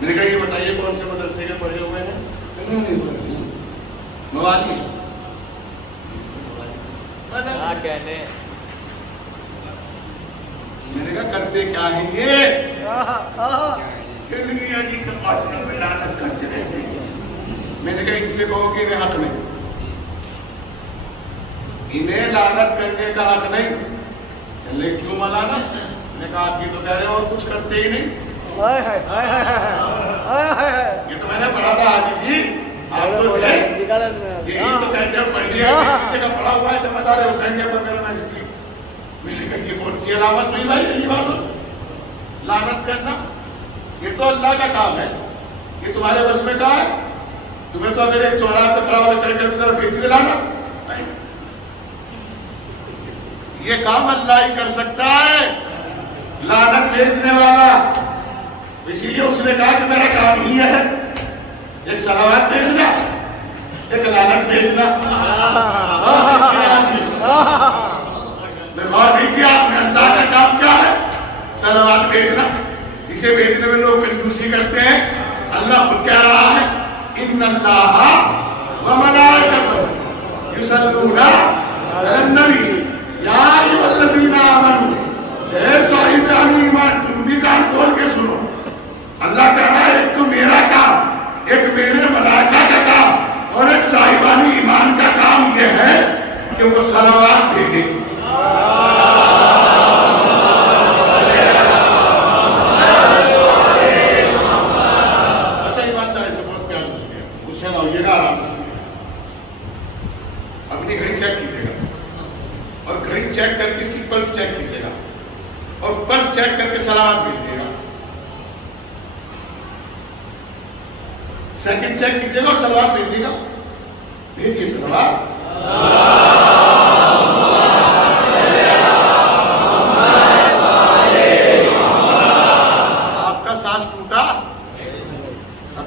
میں نے کہا یہ بتائیے کون سے مدرسے کے پڑھے ہوئے ہیں؟ موالی میں نے کہا کرتے کیا ہے یہ؟ لعنت کرتے رہتے ہیں. میں نے کہا ان سے کہو کہ انہیں حق نہیں، انہیں لعنت کرنے کا حق نہیں. اللہ کیوں ملانا؟ میں نے کہا آپ یہ تو کہہ رہے ہو اور کچھ کرتے ہی نہیں. یہ تو میں نے پڑھا تھا آج جی، آپ کو یہی تو کہتے ہیں پڑھ لیا کا پڑھا ہوا ہے. جب بتا رہے حسین کے بغیر میں سکھی. میں نے کہا یہ کون سی علامت نہیں بھائی پہلی بات تو لعنت کرنا یہ تو اللہ کا کام ہے، یہ تمہارے بس میں کہا ہے؟ تمہیں تو اگر ایک چوراہے پہ کھڑا ہوا کر کے اندر بھیج دے لانا، یہ کام اللہ ہی کر سکتا ہے، لعنت بھیجنے والا. اسی لیے اس نے کہا کہ میرا کام ہی ہے ایک صلوات بھیجنا، ایک لعنت بھیجنا. میں غور نہیں کیا آپ نے اللہ کا کام کیا ہے؟ صلوات بھیجنا. اسے بھیجنے میں لوگ کنجوسی کرتے ہیں. اللہ خود کہہ رہا ہے ان اللہ وملائکتہ یصلون علی النبی یا ایھا الذین آمنوا. اے صاحب ایمان تم بھی کان کھول کے سنو. اللہ کہہ رہا ہے ایک تو میرا کام، ایک میرے ملائکہ کا کام، اور ایک صاحبان ایمان کا کام یہ ہے کہ وہ صلوات بھیجیں. اچھا ایمانداری سے بہت پیار سے سنیے، اس سے نہ ہوئیے گا، آرام سے سنیے. اپنی گھڑی چیک کیجیے گا اور گھڑی چیک کر کے اس کی پلس چیک کیجیے گا اور پلس چیک کر کے سلام بھیجیے گا. سیکنڈ چیک کیجیے گا اور سلام بھیجیے گا. بھیجیے سلام. آپ کا سانس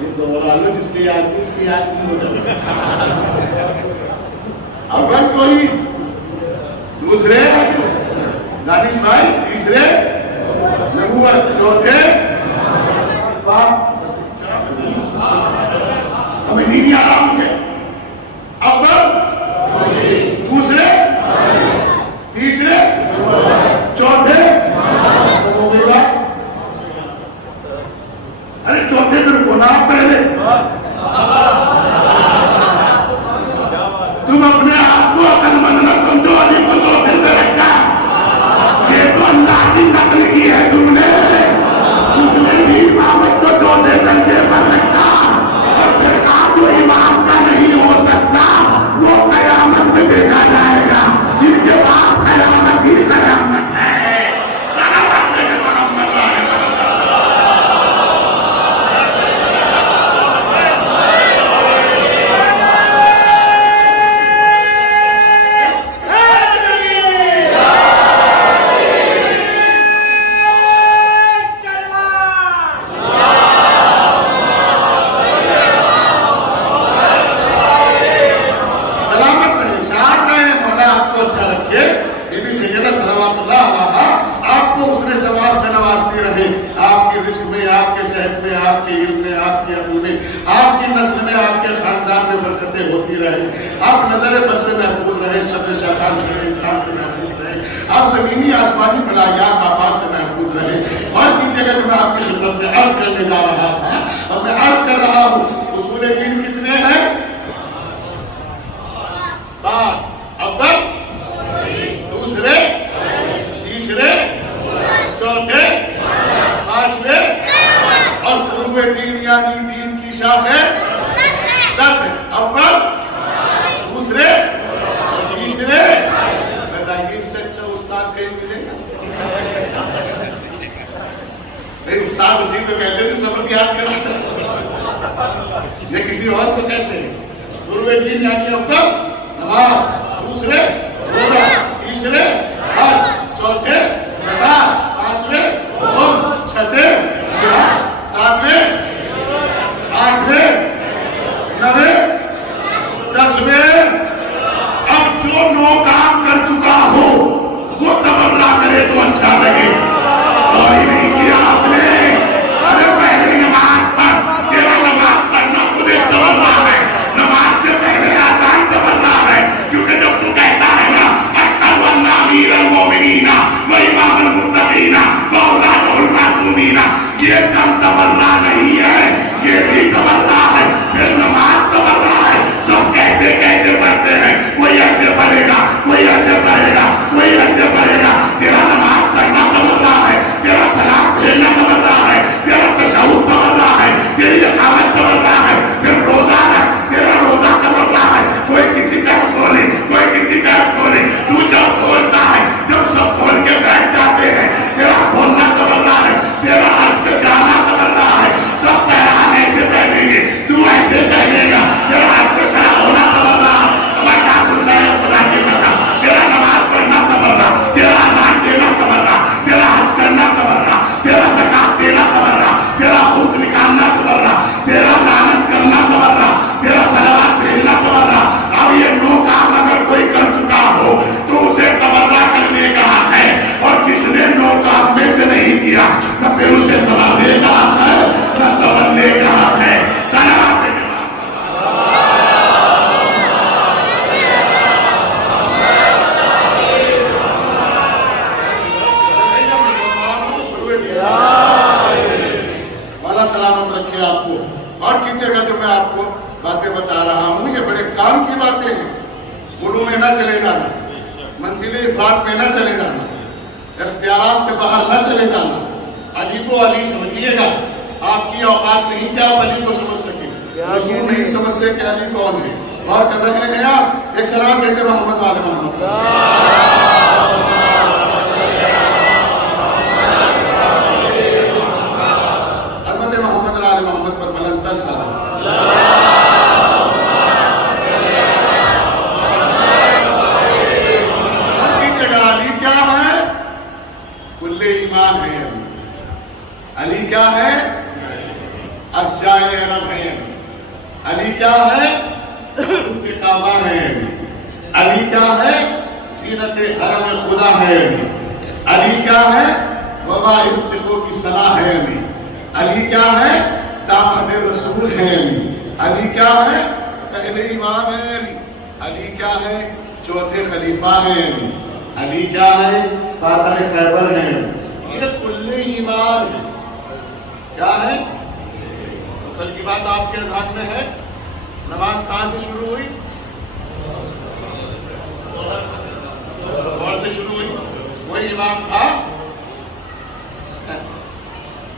یہ دوہرا لو، جس کی یاد کی اس کی یاد نہیں ہو جائے. اول توحید، دوسرے دانش بھائی، تیسرے نبوت، چوتھے سمجھ نہیں آ رہا مجھے. اول، دوسرے، تیسرے، چوتھے. ارے چوتھے پہ رکو نا پہلے. تم اپنے آپ کو عقل مند نہ سمجھو، علی کو چوتھے پہ رکھا. یہ تو اللہ کی نقل کی ہے تم نے. اس نے بھی امامت کو چوتھے درجے پر رکھا اور پھر کہا جو امام کا نہیں ہو سکتا وہ قیامت میں دیکھا جائے گا. ان کے پاس قیامت ہی قیامت ہے. علی کیا ہے؟ اشجائے عرب ہے. ہے علی. علی کیا ہے؟ وما ینطق کی صلاح ہے علی. علی کیا ہے؟ داماد رسول ہے علی. علی کیا ہے؟ پہلے امام ہے علی. علی کیا ہے؟ چوتھے خلیفہ ہے علی. علی کیا ہے؟ فاتح خیبر ہے. یہ کل ایمان ہے. کیا ہے؟ کل کی بات آپ کے ذہن میں ہے؟ نماز کہاں سے شروع ہوئی؟ اور سے شروع ہوئی. وہی امام تھا.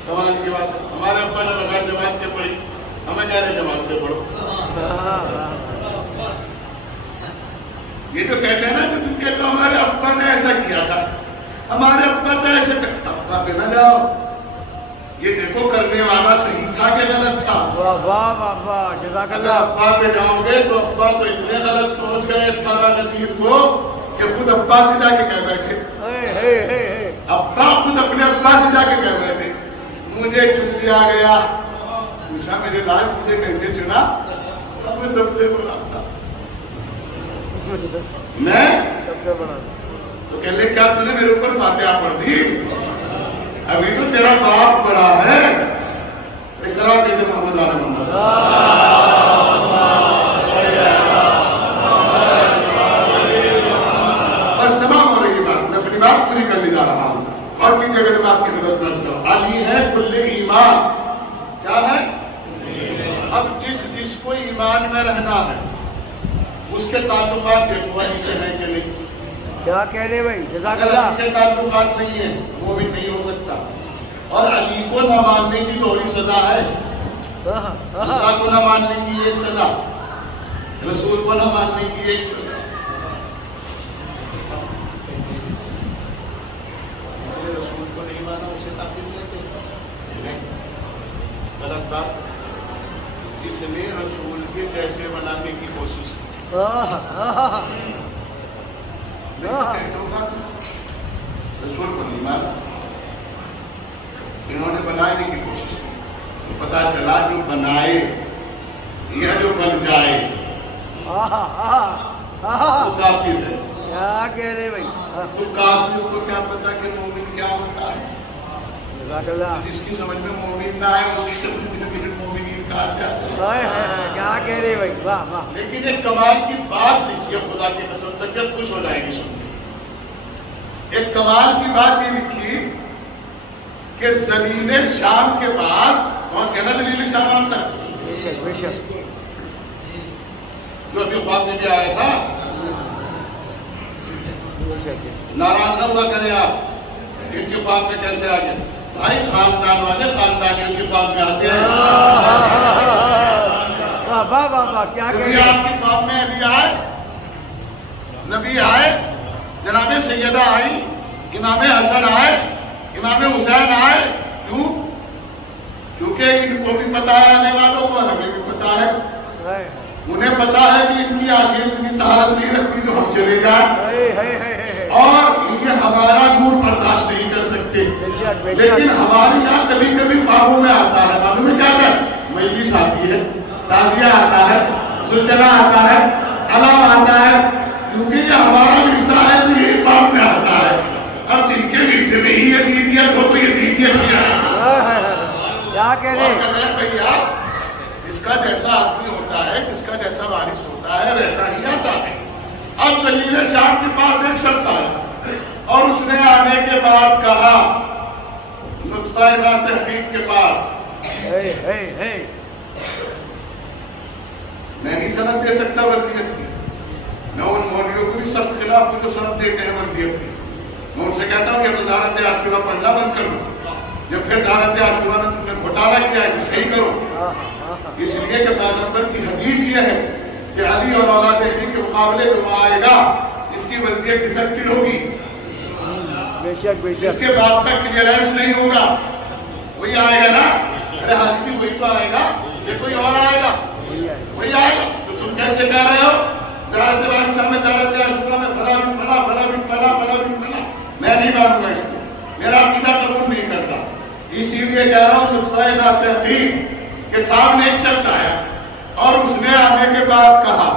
کمال کی بات. ہمارے ابا نے بغیر جماعت کے پڑھی, ہمیں کہہ رہے جماعت سے پڑھو. یہ جو کہتے ہیں نا کہ تم کہتے ہو ہمارے ابا نے ایسا کیا تھا, ہمارے ابا تو ایسے کرتا. ابا پہ نہ جاؤ. یہ دیکھو کرنے والا صحیح تھا کہ غلط تھا. واہ واہ واہ واہ, جزاک اگر اللہ. ابا پہ جاؤ گے تو ابا تو اتنے غلط پہنچ گئے 18 غدیر کو کہ خود ابا سے جا کے کہہ بیٹھے. ابا خود اپنے ابا سے جا کے کہہ بیٹھے مجھے چن لیا گیا. پوچھا میرے لال تجھے کیسے چنا؟ ہمیں سب سے بڑا تھا میں. تو کہہ لے کیا تُو نے میرے اوپر فاتحہ پڑھ دی؟ ابھی تو تیرا باپ بڑا ہے. اصلاح کہتے محمد علیہ محمد. بس تمام ہو رہی بات. میں اپنی بات پوری کرنے جا رہا ہوں اور کی جگہ بات کی خبر پہنچ کروں. علی ہے کل ایمان. کیا ہے؟ اب جس کو ایمان میں رہنا ہے اس کے تعلقات دیکھو علی سے ہیں کہ نہیں. کیا کہہ رہے بھائی, جزاک اگر اللہ. علی سے تعلقات نہیں ہے وہ بھی نہیں ہو سکتا. اور علی کو نہ ماننے کی دوہری سزا ہے. اللہ کو نہ ماننے کی ایک سزا, رسول کو نہ ماننے کی ایک سزا. اس نے رسول کو نہیں مانا اسے تعبیر لیتے غلط بات. جس نے رسول کے جیسے بنانے کی کوشش کی رسول کو نہیں مانا, انہوں نے بنانے کی کوشش کی. پتا چلا جو بنائے یا جو بن جائے وہ کافر ہے. کیا کہہ رہے بھائی. تو کافر کو کیا پتا کہ مومن کیا ہوتا ہے. جزاک اللہ. جس کی سمجھ میں مومن نہ آئے اس کی سمجھ میں مومنین کہاں سے آتے ہیں. کیا کہہ رہے بھائی, واہ واہ. لیکن ایک کمال کی بات لکھی ہے, خدا کی قسم طبیعت خوش ہو جائے گی سن کے. ایک کمال کی بات یہ لکھی کہ زلیل شام کے پاس پہنچ گیا نا. زلیل شام نام تک بے شک جو ابھی خواب میں بھی آیا تھا. ناراض نہ ہوا کرے آپ, ان کے خواب میں کیسے آ گئے بھائی. خاندان والے خاندانیوں کے خواب میں آتے ہیں. واہ واہ واہ, کیا کہہ رہے. آپ کے خواب میں ابھی آئے, نبی آئے, جناب سیدہ آئی, امام حسن آئے, امام حسین آئے. کیوں؟ کیونکہ ان کو بھی پتا ہے, آنے والوں کو, ہمیں بھی پتا ہے. انہیں پتا ہے کہ ان کی آنکھیں اتنی طہارت نہیں رکھتی جو ہم چلے جائیں, اور یہ ہمارا نور برداشت نہیں کر سکتے. لیکن ہمارے یہاں کبھی کبھی خوابوں میں آتا ہے. معلوم ہے کیا ہے؟ مجلس آتی ہے, تعزیہ آتا ہے, سلجنا آتا ہے, علم آتا ہے. کیونکہ یہ ہمارا ورثہ ہے تو یہ خواب میں آتا ہے. اب جن کے ورثے میں ہی یزیدیت ہو تو یزیدیت بھی آئے. کیا کہہ رہے بھیا, جس کا جیسا آدمی ہوتا ہے, جس کا جیسا وارث ہوتا ہے ویسا ہی آتا ہے. اب زلیل شام کے پاس ایک شخص آیا اور اس نے آنے کے بعد کہا نطفہ تحقیق کے پاس, میں نہیں سند دے سکتا وردیت کی. میں ان مولویوں کو بھی سخت خلاف کو جو سند دیتے ہیں وردیت کی. میں ان سے کہتا ہوں کہ وزارت عاشورہ پڑھنا بند کر لو. جب پھر وزارت عاشورہ نے تم نے گھوٹالا کیا, اسے صحیح کرو. اس لیے کہ پیغمبر کی حدیث یہ ہے کہ علی اور اولاد علی کے مقابلے میں آئے گا جس کی وردیت ڈیفیکٹڈ ہوگی, جس کے باپ کا کلیئرنس نہیں ہوگا, وہی آئے گا نا. ارے حاجی بھی وہی تو آئے گا, یہ کوئی اور آئے گا, وہی آئے گا. تو تم کیسے کہہ رہے ہو زیارت بادشاہ میں, زیارت عاشورہ میں فلاں فلاں فلاں فلاں فلاں فلاں. میں نہیں مانوں گا اس کو, میرا عقیدہ قبول نہیں کرتا. اسی لیے کہہ رہا ہوں نطفہ تحقیق کہ سامنے ایک شخص آیا اور اس نے آنے کے بعد کہا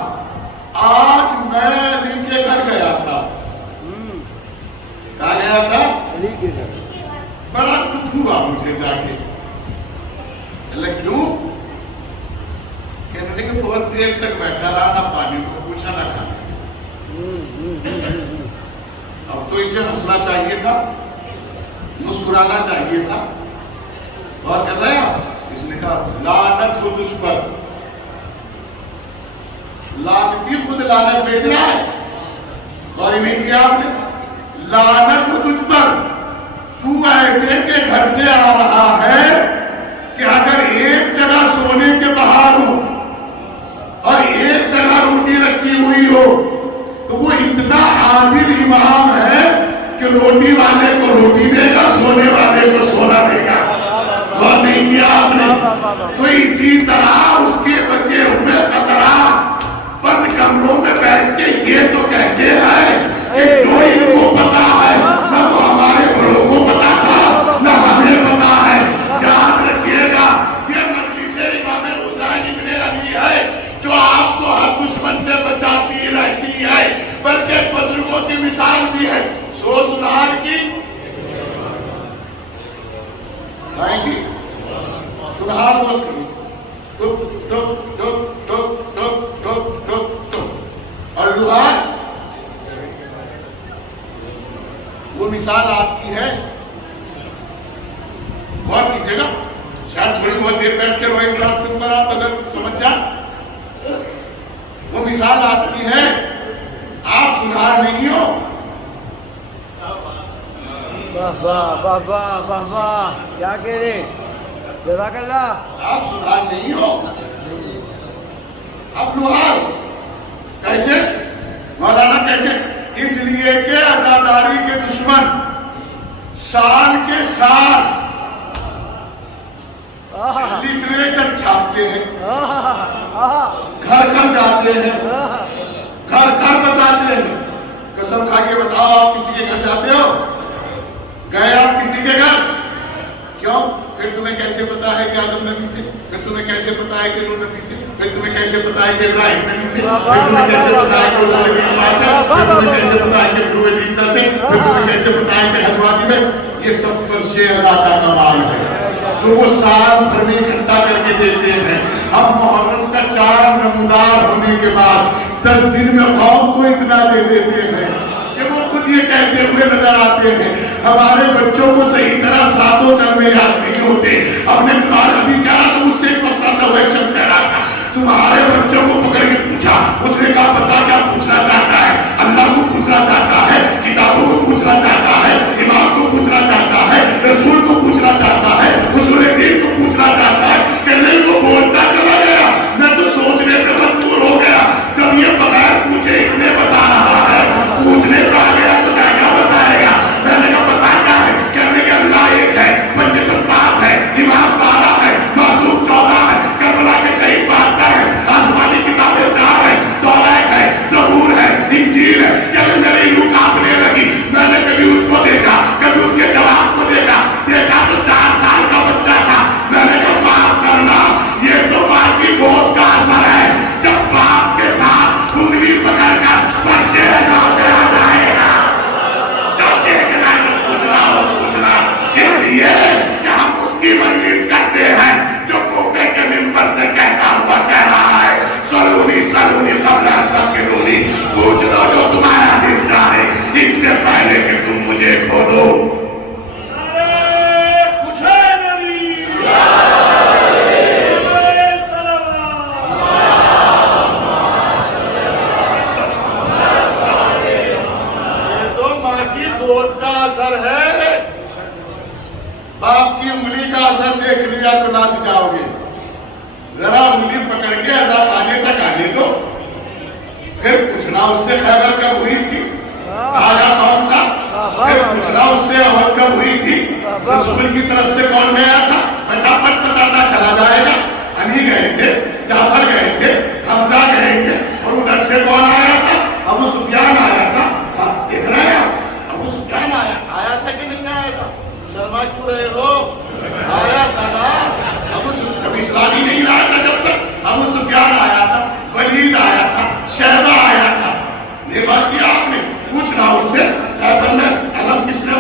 آج میں علی کے گھر گیا تھا. آیا تھا علی کے گھر. بڑا دکھ ہوا مجھے جا کے. اللہ کیوں؟ کہنے لگے بہت دیر تک بیٹھا رہا, نہ پانی کو پوچھا نہ کھانے. اب تو اسے ہنسنا چاہیے تھا, مسکرانا چاہیے تھا. اور کر رہے ہیں اس نے کہا لعنت ہو تجھ پر, لعنتی خود لعنت بھیج رہا ہے. غور نہیں کیا آپ نے؟ لعنت ہو تجھ پر, تو ایسے کے گھر سے آ رہا ہے کہ اگر ایک جگہ سونے کے پہاڑ ہو اور ایک جگہ روٹی رکھی ہوئی ہو تو وہ اتنا عادل امام ہے کہ روٹی والے کو روٹی دے گا, سونے والے کو سونا دے گا. غور نہیں کیا آپ نے؟ تو اسی طرح اس کے بچے ہوئے قطرہ بند کمروں میں بیٹھ کے یہ تو کہتے ہیں کہ جو ان کو پتا ہے نہ وہ ہمارے بڑوں کو پتا تھا نہ ہمیں پتا ہے. یاد رکھیے گا یہ مجلس امام حسین ابن علی ہے جو آپ کو ہر دشمن سے بچاتی رہتی ہے, بلکہ بزرگوں کی مثال بھی ہے. سو سنار کی آئیں گی سنہار بس کریں ٹک ٹک ٹک ٹک ٹک ٹک ٹک ٹک. اور لوہار وہ مثال آپ کی ہے. غور کیجیے گا, شاید تھوڑی بہت دیر بیٹھ کے روئے پر آپ اگر سمجھ جائیں وہ مثال آپ کی ہے. آپ سنہار نہیں ہو. واہ واہ واہ واہ واہ واہ, کیا کہہ رہے, جزاک اللہ. آپ سنہار نہیں ہو, آپ لوہار. کیسے مولانا کیسے؟ اس لیے کہ آزاداری کے دشمن سال کے سال لٹریچر چھاپتے ہیں, گھر گھر جاتے ہیں, گھر گھر بتاتے ہیں. قسم کھا کے بتاؤ آپ کسی کے گھر جاتے ہو؟ گئے آپ کسی کے گھر؟ کیوں؟ پھر تمہیں کیسے پتا ہے کہ آدم نبی تھے؟ پھر تمہیں کیسے پتا ہے کہ نوح نبی تھے؟ پھر تمہیں کیسے پتا ہے کہ ابراہیم نبی تھے؟ پھر تمہیں کیسے پتا ہے کہ موسیٰ نبی پاس ہے؟ پھر تمہیں کیسے پتا ہے کہ فروع دیندہ سے؟ پھر تمہیں کیسے پتا ہے کہ حضواتی میں؟ یہ سب فرش اللہ کا کمال ہے جو وہ سال بھر میں اکٹھا کر کے دیتے ہیں. اب محرم کا 4 نمودار ہونے کے بعد 10 دن میں قوم کو اتنا دے دیتے ہیں کہ وہ خود یہ کہتے ہوئے نظر آتے ہیں ہمارے بچوں کو صحیح طرح ساتوں کرنے یاد نہیں ہوتے. اب نے تمہارا ابھی کہا تو مجھ سے ایک مسئلہ تھا, وہ ایک شخص کہہ رہا تھا تمہارے بچوں کو پکڑ کے پوچھا, اس نے کہا پتا کیا پوچھنا چاہتا ہے؟ اللہ کو پوچھنا چاہتا ہے, کتابوں کو پوچھنا چاہتا ہے, امام کو پوچھنا چاہتا ہے, رسول کو پوچھنا چاہتا ہے, اصول دین کو پوچھنا چاہتا ہے. کہنے کو بولتا چلا گیا, میں تو سوچنے پہ مجبور ہو گیا جب یہ بغیر پوچھے اتنے بتا رہا ہے. پوچھنے کا گیا تو کیا بتائے گا؟ میں نے کہا بتا کیا ہے؟ کہنے کہ اللہ ایک ہے, پنجت الپاس ہے, امام 12 ہے, معصوم 14 ہے, کربلا کے شہید 72 ہے, آسمانی کتابیں 4 ہے, توریت ہے, زبور ہے, انجیل ہے. کہنے میری یوں کانپنے لگی. میں نے کبھی اس کو دیکھا, کبھی اس کے جواب کو دیکھا تو 4 سال کا بچہ تھا. میں نے کہا معاف کرنا, یہ تو ماں کی گود کا اثر ہے. جب باپ کے ساتھ انگلی پکڑ کر فرشے رضا پہ آ جائے گا, جب دیکھنا ہے پوچھنا اس لیے کہ ہم اس کی مجلس کرتے ہیں جو کوفے کے منبر سے کہتا ہوا کہہ رہا ہے سلونی سلونی قبل ان تقتلونی, پوچھ لو جو تمہارا دل چاہے اس سے پہلے کہ تم مجھے کھودو. باپ کی انگلی کا اثر دیکھ لیا تو ناچ جاؤ گے. ذرا انگلی پکڑ کے عذاب آنے تک آنے دو, پھر پوچھنا اس سے خیبر کب ہوئی تھی, آگا کون تھا, پھر پوچھنا اس سے عہد کب ہوئی تھی, رسول کی طرف سے کون گیا تھا, پٹاپٹ بتاتا چلا جائے گا. علی گئے تھے, جعفر گئے تھے, حمزہ گئے تھے, اور ادھر سے کون آیا تھا؟ ابو سفیان آیا تھا. ادھر آیا ابو سفیان آیا تھا کہ نہیں آیا تھا؟ شرما کیوں رہے ہو؟ آیا تھا نا. ابو اسلامی نہیں آیا تھا جب تک. ابو سفیان آیا تھا, ولید آیا تھا, شیبہ آیا تھا. یہ بات کیا آپ نے پوچھنا اس سے خیبر میں علم کس نے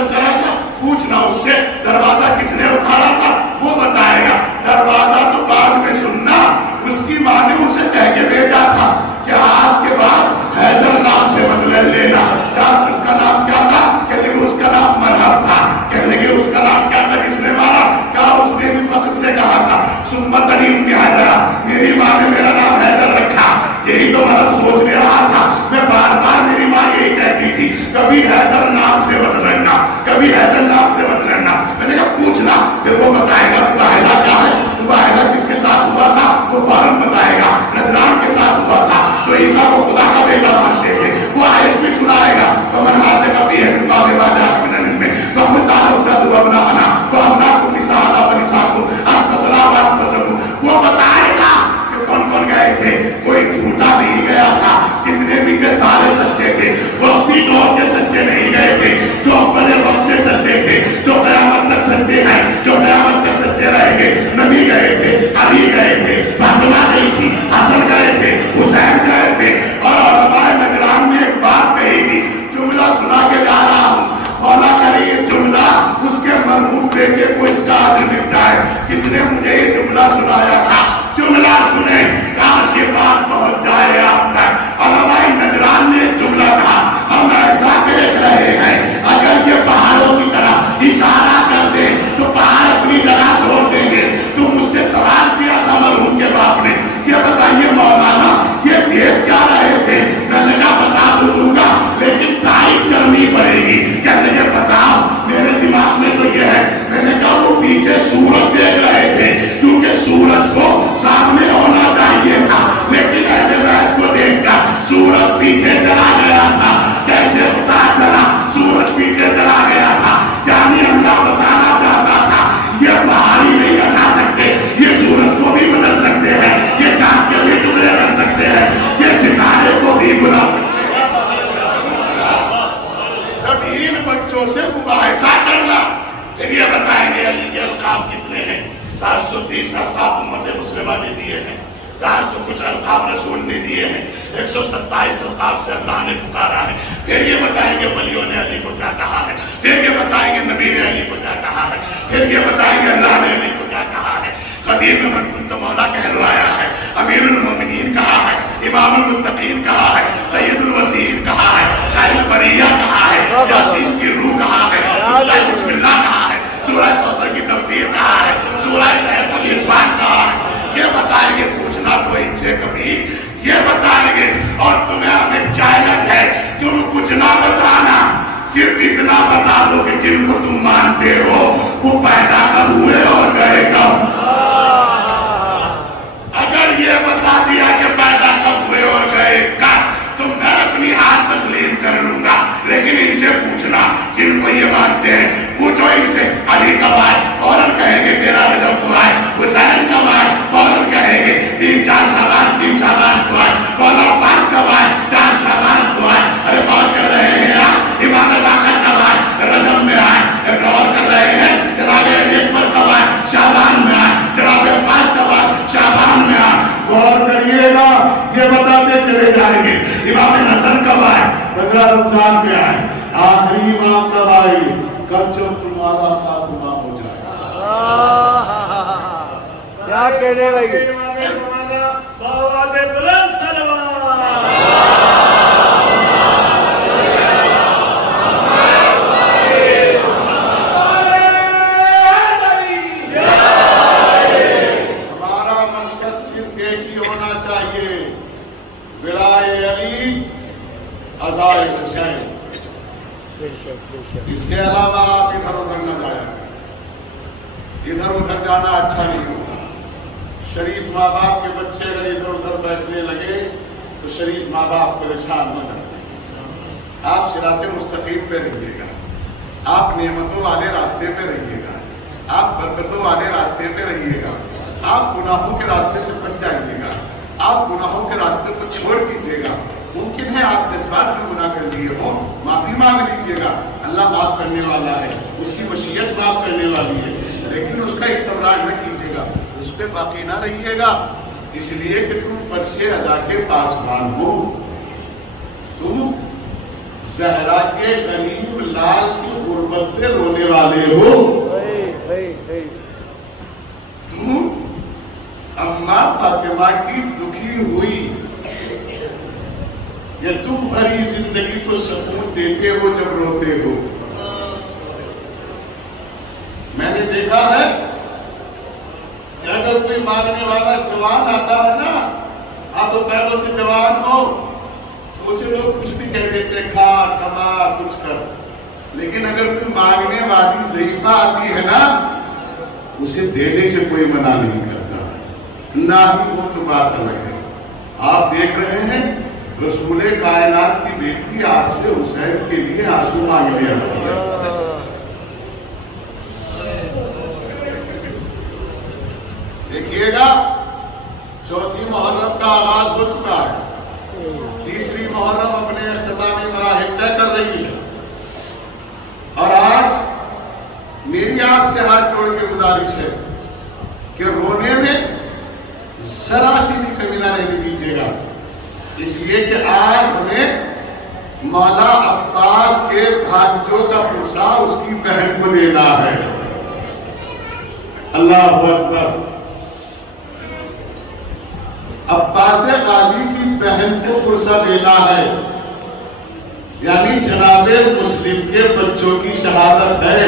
127 القاب سے اللہ نے پکارا ہے. پھر یہ بتائیں گے ولیوں نے علی کو کیا کہا ہے, پھر یہ بتائیں گے نبی نے علی کو کیا کہا ہے, پھر یہ بتائیں گے اللہ نے علی کو کیا کہا ہے. خطیب من کنت مولا کہلوایا ہے, امیر المومنین کہا ہے, امام المتقین کہا ہے, سید الوزیر کہا ہے, خیر البریہ کہا ہے, یاسین کی روح کہا ہے, بسم اللہ کہا ہے, سورہ کوثر کی تفسیر کہا ہے, سورہ تحت الاذبان کہا ہے. یہ بتائیں گے, پوچھنا تو ان سے کبھی, یہ بتائیں گے. اور تمہیں ہمیں چیلنج ہے, تم کچھ نہ بتانا, صرف اتنا بتا دو کہ جن کو تم مانتے ہو وہ پیدا کب ہوئے اور گئے کب. اگر یہ بتا دیا کہ پیدا کب ہوئے اور گئے کب تو میں اپنی ہاتھ تسلیم کر لوں گا. لیکن ان سے پوچھنا جن کو یہ مانتے ہیں, پوچھو ان سے علی کب آئے, فوراً کہیں گے 13 رجب کو آئے. حسین کب آئے, فوراً کہیں گے 3 شعبان کو آئے. مولا عباس کب آئے, 4 شعبان کو آئے. ارے غور کر رہے ہیں آپ, امام باقر کب آئے, رجب میں آئے. غور کر رہے ہیں جناب علی اکبر کب آئے, شعبان میں آئے. جناب عباس کب آئے, شعبان میں آئے. غور کریے گا, یہ بتاتے چلے جائیں گے. امام حسن کب آئے, 15 رمضان میں آئے. آخری امام کب آئے, کب جب تمہارا خاتمہ ہو جائے. کیا کہنے بھائی. ہمارا مقصد صرف ایک ہی ہونا چاہیے, ولائے علی عزائے حسین. اس کے علاوہ آپ ادھر ادھر نہ جایا کریں. ادھر ادھر جانا اچھا نہیں ہوگا. شریف ماں باپ کے بچے اگر ادھر ادھر بیٹھنے لگے تو شریف ماں باپ پریشان نہ کریں. آپ صراط مستقیم پہ رہیے گا, آپ نعمتوں والے راستے پہ رہیے گا, آپ برکتوں والے راستے پہ رہیے گا. آپ گناہوں کے راستے سے بچ جائیے گا, آپ گناہوں کے راستے کو چھوڑ دیجیے گا. ممکن ہے آپ جذبات میں گناہ کر دیے ہو, معافی مانگ لیجیے گا, اللہ معاف کرنے والا ہے, اس کی مشیت معاف کرنے والی ہے. لیکن اس کا استمرار نہ کیجیے گا, اس پہ باقی نہ رہیے گا. اس لیے کہ تم فرش رضا کے پاسبان ہو, تم زہرا کے غریب لال کی غربت پہ رونے والے ہو, تم اماں فاطمہ کی دکھی ہوئی یا تم بھری زندگی کو سکون دیتے ہو جب روتے ہو. میں نے دیکھا ہے کہ اگر کوئی مانگنے والا جوان آتا ہے نا, ہاتھوں پیروں سے جوان ہو, تو اسے لوگ کچھ بھی کہہ دیتے, کھا کما کچھ کر. لیکن اگر کوئی مانگنے والی ضعیفہ آتی ہے نا, اسے دینے سے کوئی منع نہیں کرتا, نہ ہی وہ تو بات الگ ہے. آپ دیکھ رہے ہیں رسول کائنات کی بیٹی آپ سے حسین کے لیے آنسو مانگنے آتی ہے. دیکھیے گا, چوتھی محرم کا آغاز ہو چکا ہے, تیسری محرم اپنے اختتامی مراحل طے کر رہی ہے. اور آج میری آپ سے ہاتھ جوڑ کے گزارش ہے کہ رونے میں ذرا سی بھی کمی نہ رہنے دیجیے گا. اس لیے کہ آج ہمیں مولا عباس کے بھانجوں کا پرسا اس کی بہن کو دینا ہے. اللہ اکبر. عباس غازی کی بہن کو پرسا دینا ہے, یعنی جناب مسلم کے بچوں کی شہادت ہے.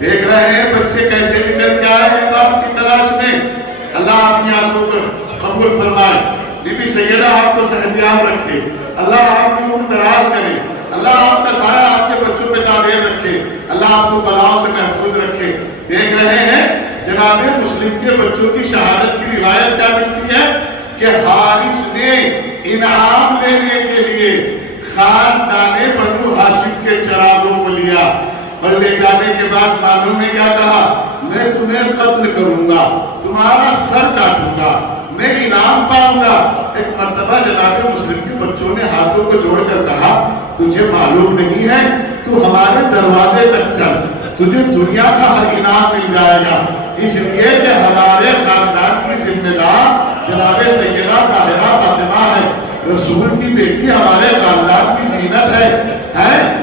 دیکھ رہے ہیں بچے کیسے نکل کے آئے ہیں باپ کی تلاش میں. اللہ اپنی آنسوں کو قبول فرمائے. بی بی سیدہ آپ کو صحتیاب رکھے, اللہ آپ کی عمر دراز کرے, اللہ آپ کا سایہ آپ کے بچوں پہ دائر رکھے, اللہ آپ کو بلاؤں سے محفوظ رکھے. دیکھ رہے ہیں جناب مسلم کے بچوں کی شہادت کی روایت کیا ملتی ہے کہ حارث نے انعام لینے کے لیے خاندان بنو ہاشم کے چراغوں کو لیا, اور لے جانے کے بعد معلوم نے کیا کہا, میں تمہیں قتل کروں گا, تمہارا سر کاٹوں گا, میں انعام پاؤں گا. ایک مرتبہ جناب مسلم کے بچوں نے ہاتھوں کو جوڑ کر کہا, تجھے معلوم نہیں ہے, تو ہمارے دروازے تک چل, تجھے دنیا کا ہر انعام مل جائے گا. اس لیے کہ ہمارے خاندان کی ذمہ دار جناب سیدہ طاہرہ فاطمہ ہے. رسول کی بیٹی ہمارے خاندان کی زینت ہے،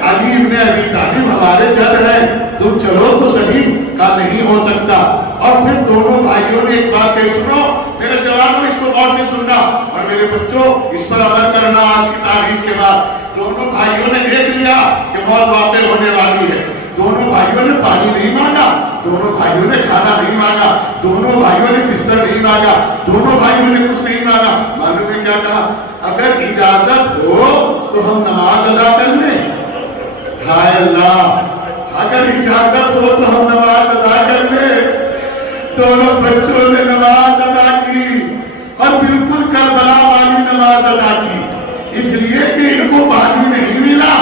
علی ابن ابی طالب ہمارے جد ہے، تم چلو تو صحیح کا نہیں ہو سکتا۔ اور پھر دونوں بھائیوں نے ایک بات کہی، سنو میرے جوانوں، اس کو غور سے سننا، اور میرے بچوں اس پر عمل کرنا آج کی تاریخ کے بعد۔ دونوں بھائیوں نے دیکھ لیا کہ موت واقع ہونے والی ہے، دونوں بھائیوں نے پانی نہیں مانگا، دونوں بھائیوں نے کھانا نہیں مانگا، دونوں بھائیوں نے بستر نہیں مانگا، دونوں بھائیوں نے کچھ نہیں مانگا۔ معلوم ہے کیا کہا؟ اگر اجازت ہو تو ہم نماز ادا کر لیں۔ ہائے اللہ، اگر اجازت ہو تو ہم نماز ادا کر لیں۔ دونوں بچوں نے نماز ادا کی، اور بالکل کربلا والی نماز ادا کی، اس لیے کہ ان کو پانی نہیں ملا،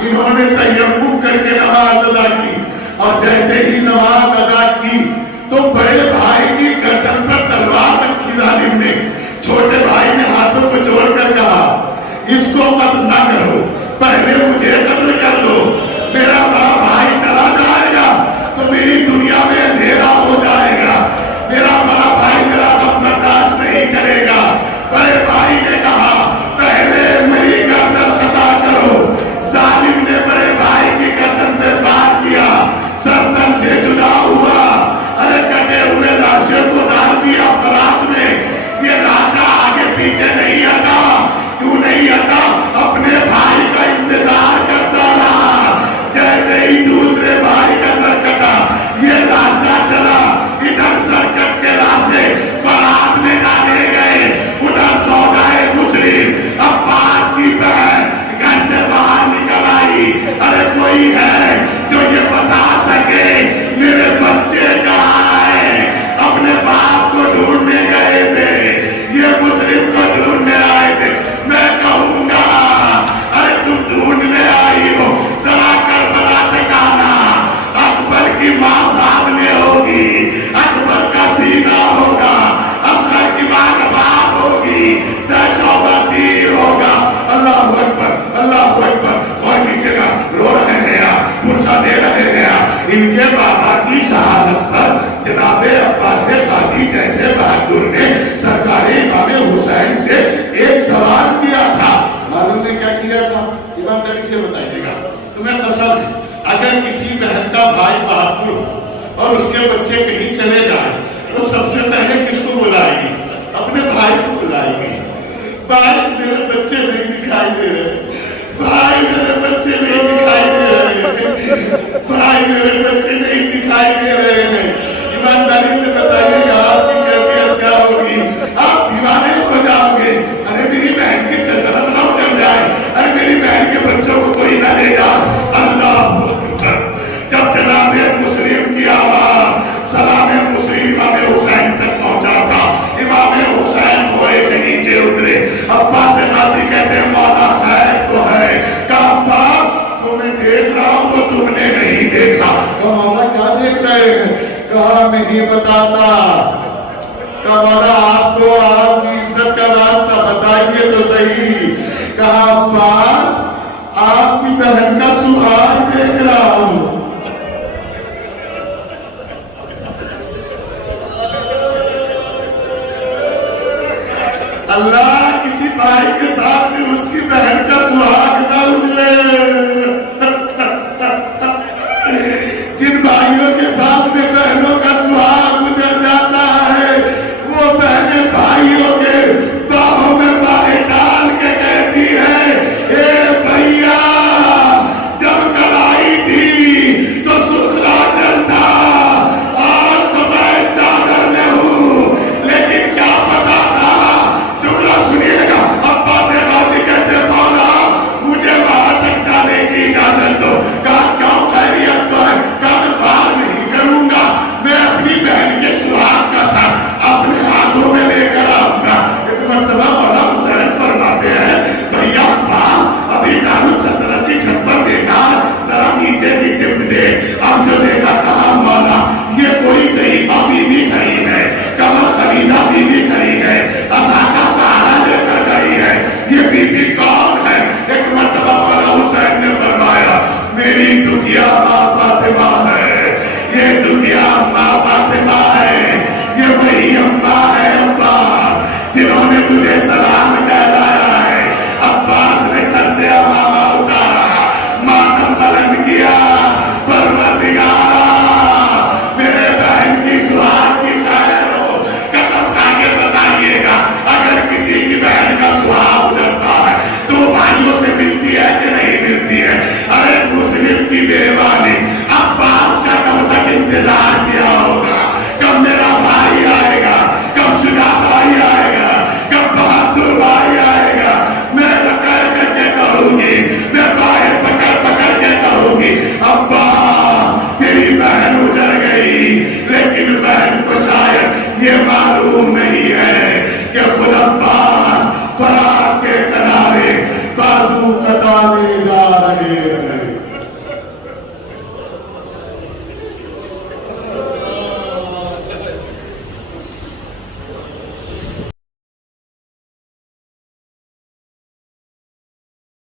انہوں نے تیمم کر کے نماز ادا کی۔ اور جیسے ہی نماز ادا کی تو بڑے بھائی کی گردن پر تلوار رکھی ظالم نے، چھوٹے بھائی نے ہاتھوں کو جوڑ کر کہا اس کو قتل نہ کرو، پہلے مجھے قتل کر دو، میرا بڑا بھائی چلا جائے گا تو میری دنیا میں اندھیرا ہو جائے گا، میرا بڑا بھائی میرا غم برداشت نہیں کرے گا۔ بڑے بھائی نے کہا پہلے میری گردن قطع کرو۔ ظالم نے بڑے بھائی کی گردن پہ وار کیا، سردن سے جدا ہوا، ارے کٹے ہوئے لاشوں کو ڈال دیا فراق میں۔ یہ لاشا آگے پیچھے نہیں ہٹا، کیوں نہیں ہٹا؟ اپنے بھائی کا انتظار کرتا رہا۔ جیسے ہی دوسرے بھائی کا سر کٹا، یہ لاشا چلا، ادھر سر کٹ کے لاشے فراق میں ڈالے گئے، ادھر سودائے مسلم عباس کی بہن گھر سے باہر نکل آئی۔ ارے کوئی ہے جو یہ بتا سکے میرے بچے کہاں ہیں؟ اپنے باپ کو ڈھونڈنے گئے تھے، یہ مسلم کو ڈھونڈنے آئے تھے۔ میں کہوں گا ارے تم ڈھونڈنے آئی ہو، ذرا کربلا ٹھکانا، اکبر کی ماں سامنے ہوگی، اکبر کا سینہ ہوگا، اصغر کی ماں رباب ہوگی، شعبہ تیر ہوگا۔ اللہ اکبر، اللہ اکبر۔ اور نیچے کا رو رہے ہیں آپ، پرچہ دے رہے ہیں آپ، ان کے بابا کی شہادت پر جناب عباس قاضی جیسے بہادر نے سرکار امام حسین سے ایک سوال کیا تھا۔ معلوم نے کیا کیا تھا؟ ایمانداری سے بتائیے گا، تمہیں قسم ہے اگر کسی بہن کا بھائی بہادر ہو اور اس کے بچے کہیں چلے جائیں تو سب سے پہلے کس کو بلائے گی؟ اپنے بھائی کو بلائے گی۔ بھائی میرے بچے نہیں دکھائی دے رہے، بھائی میرے بچے نہیں دکھائی دے رہے، بھائی میرے بچے نہیں دکھائی دے رہے ہیں۔ ایمانداری سے بتائیے گا آپ کی کیفیت کیا ہوگی؟ آپ دیوانے ہو جاؤ گے، ارے میری بہن کی سلطنت نہ چل جائے، ارے میری بہن کے بچوں کو کوئی نہ لے جا۔ اللہ اکبر۔ جب جناب مسلم کی آواز سلام مسلم امام حسین تک پہنچا تھا، امام حسین گھوڑے سے نیچے اترے، عباس قاضی کہتے ہیں مولا خیر تو ہے؟ کہا عباس جو میں دیکھ رہا ہوں وہ تم نے نہیں دیکھا۔ کہا مولا کیا دیکھ رہے ہیں؟ کہا نہیں بتاتا۔ کہا مولا آپ کو آپ کی عزت کا راستہ بتائیے تو صحیح۔ کہا عباس آپ کی بہن کا سہاگ دیکھ رہا ہوں۔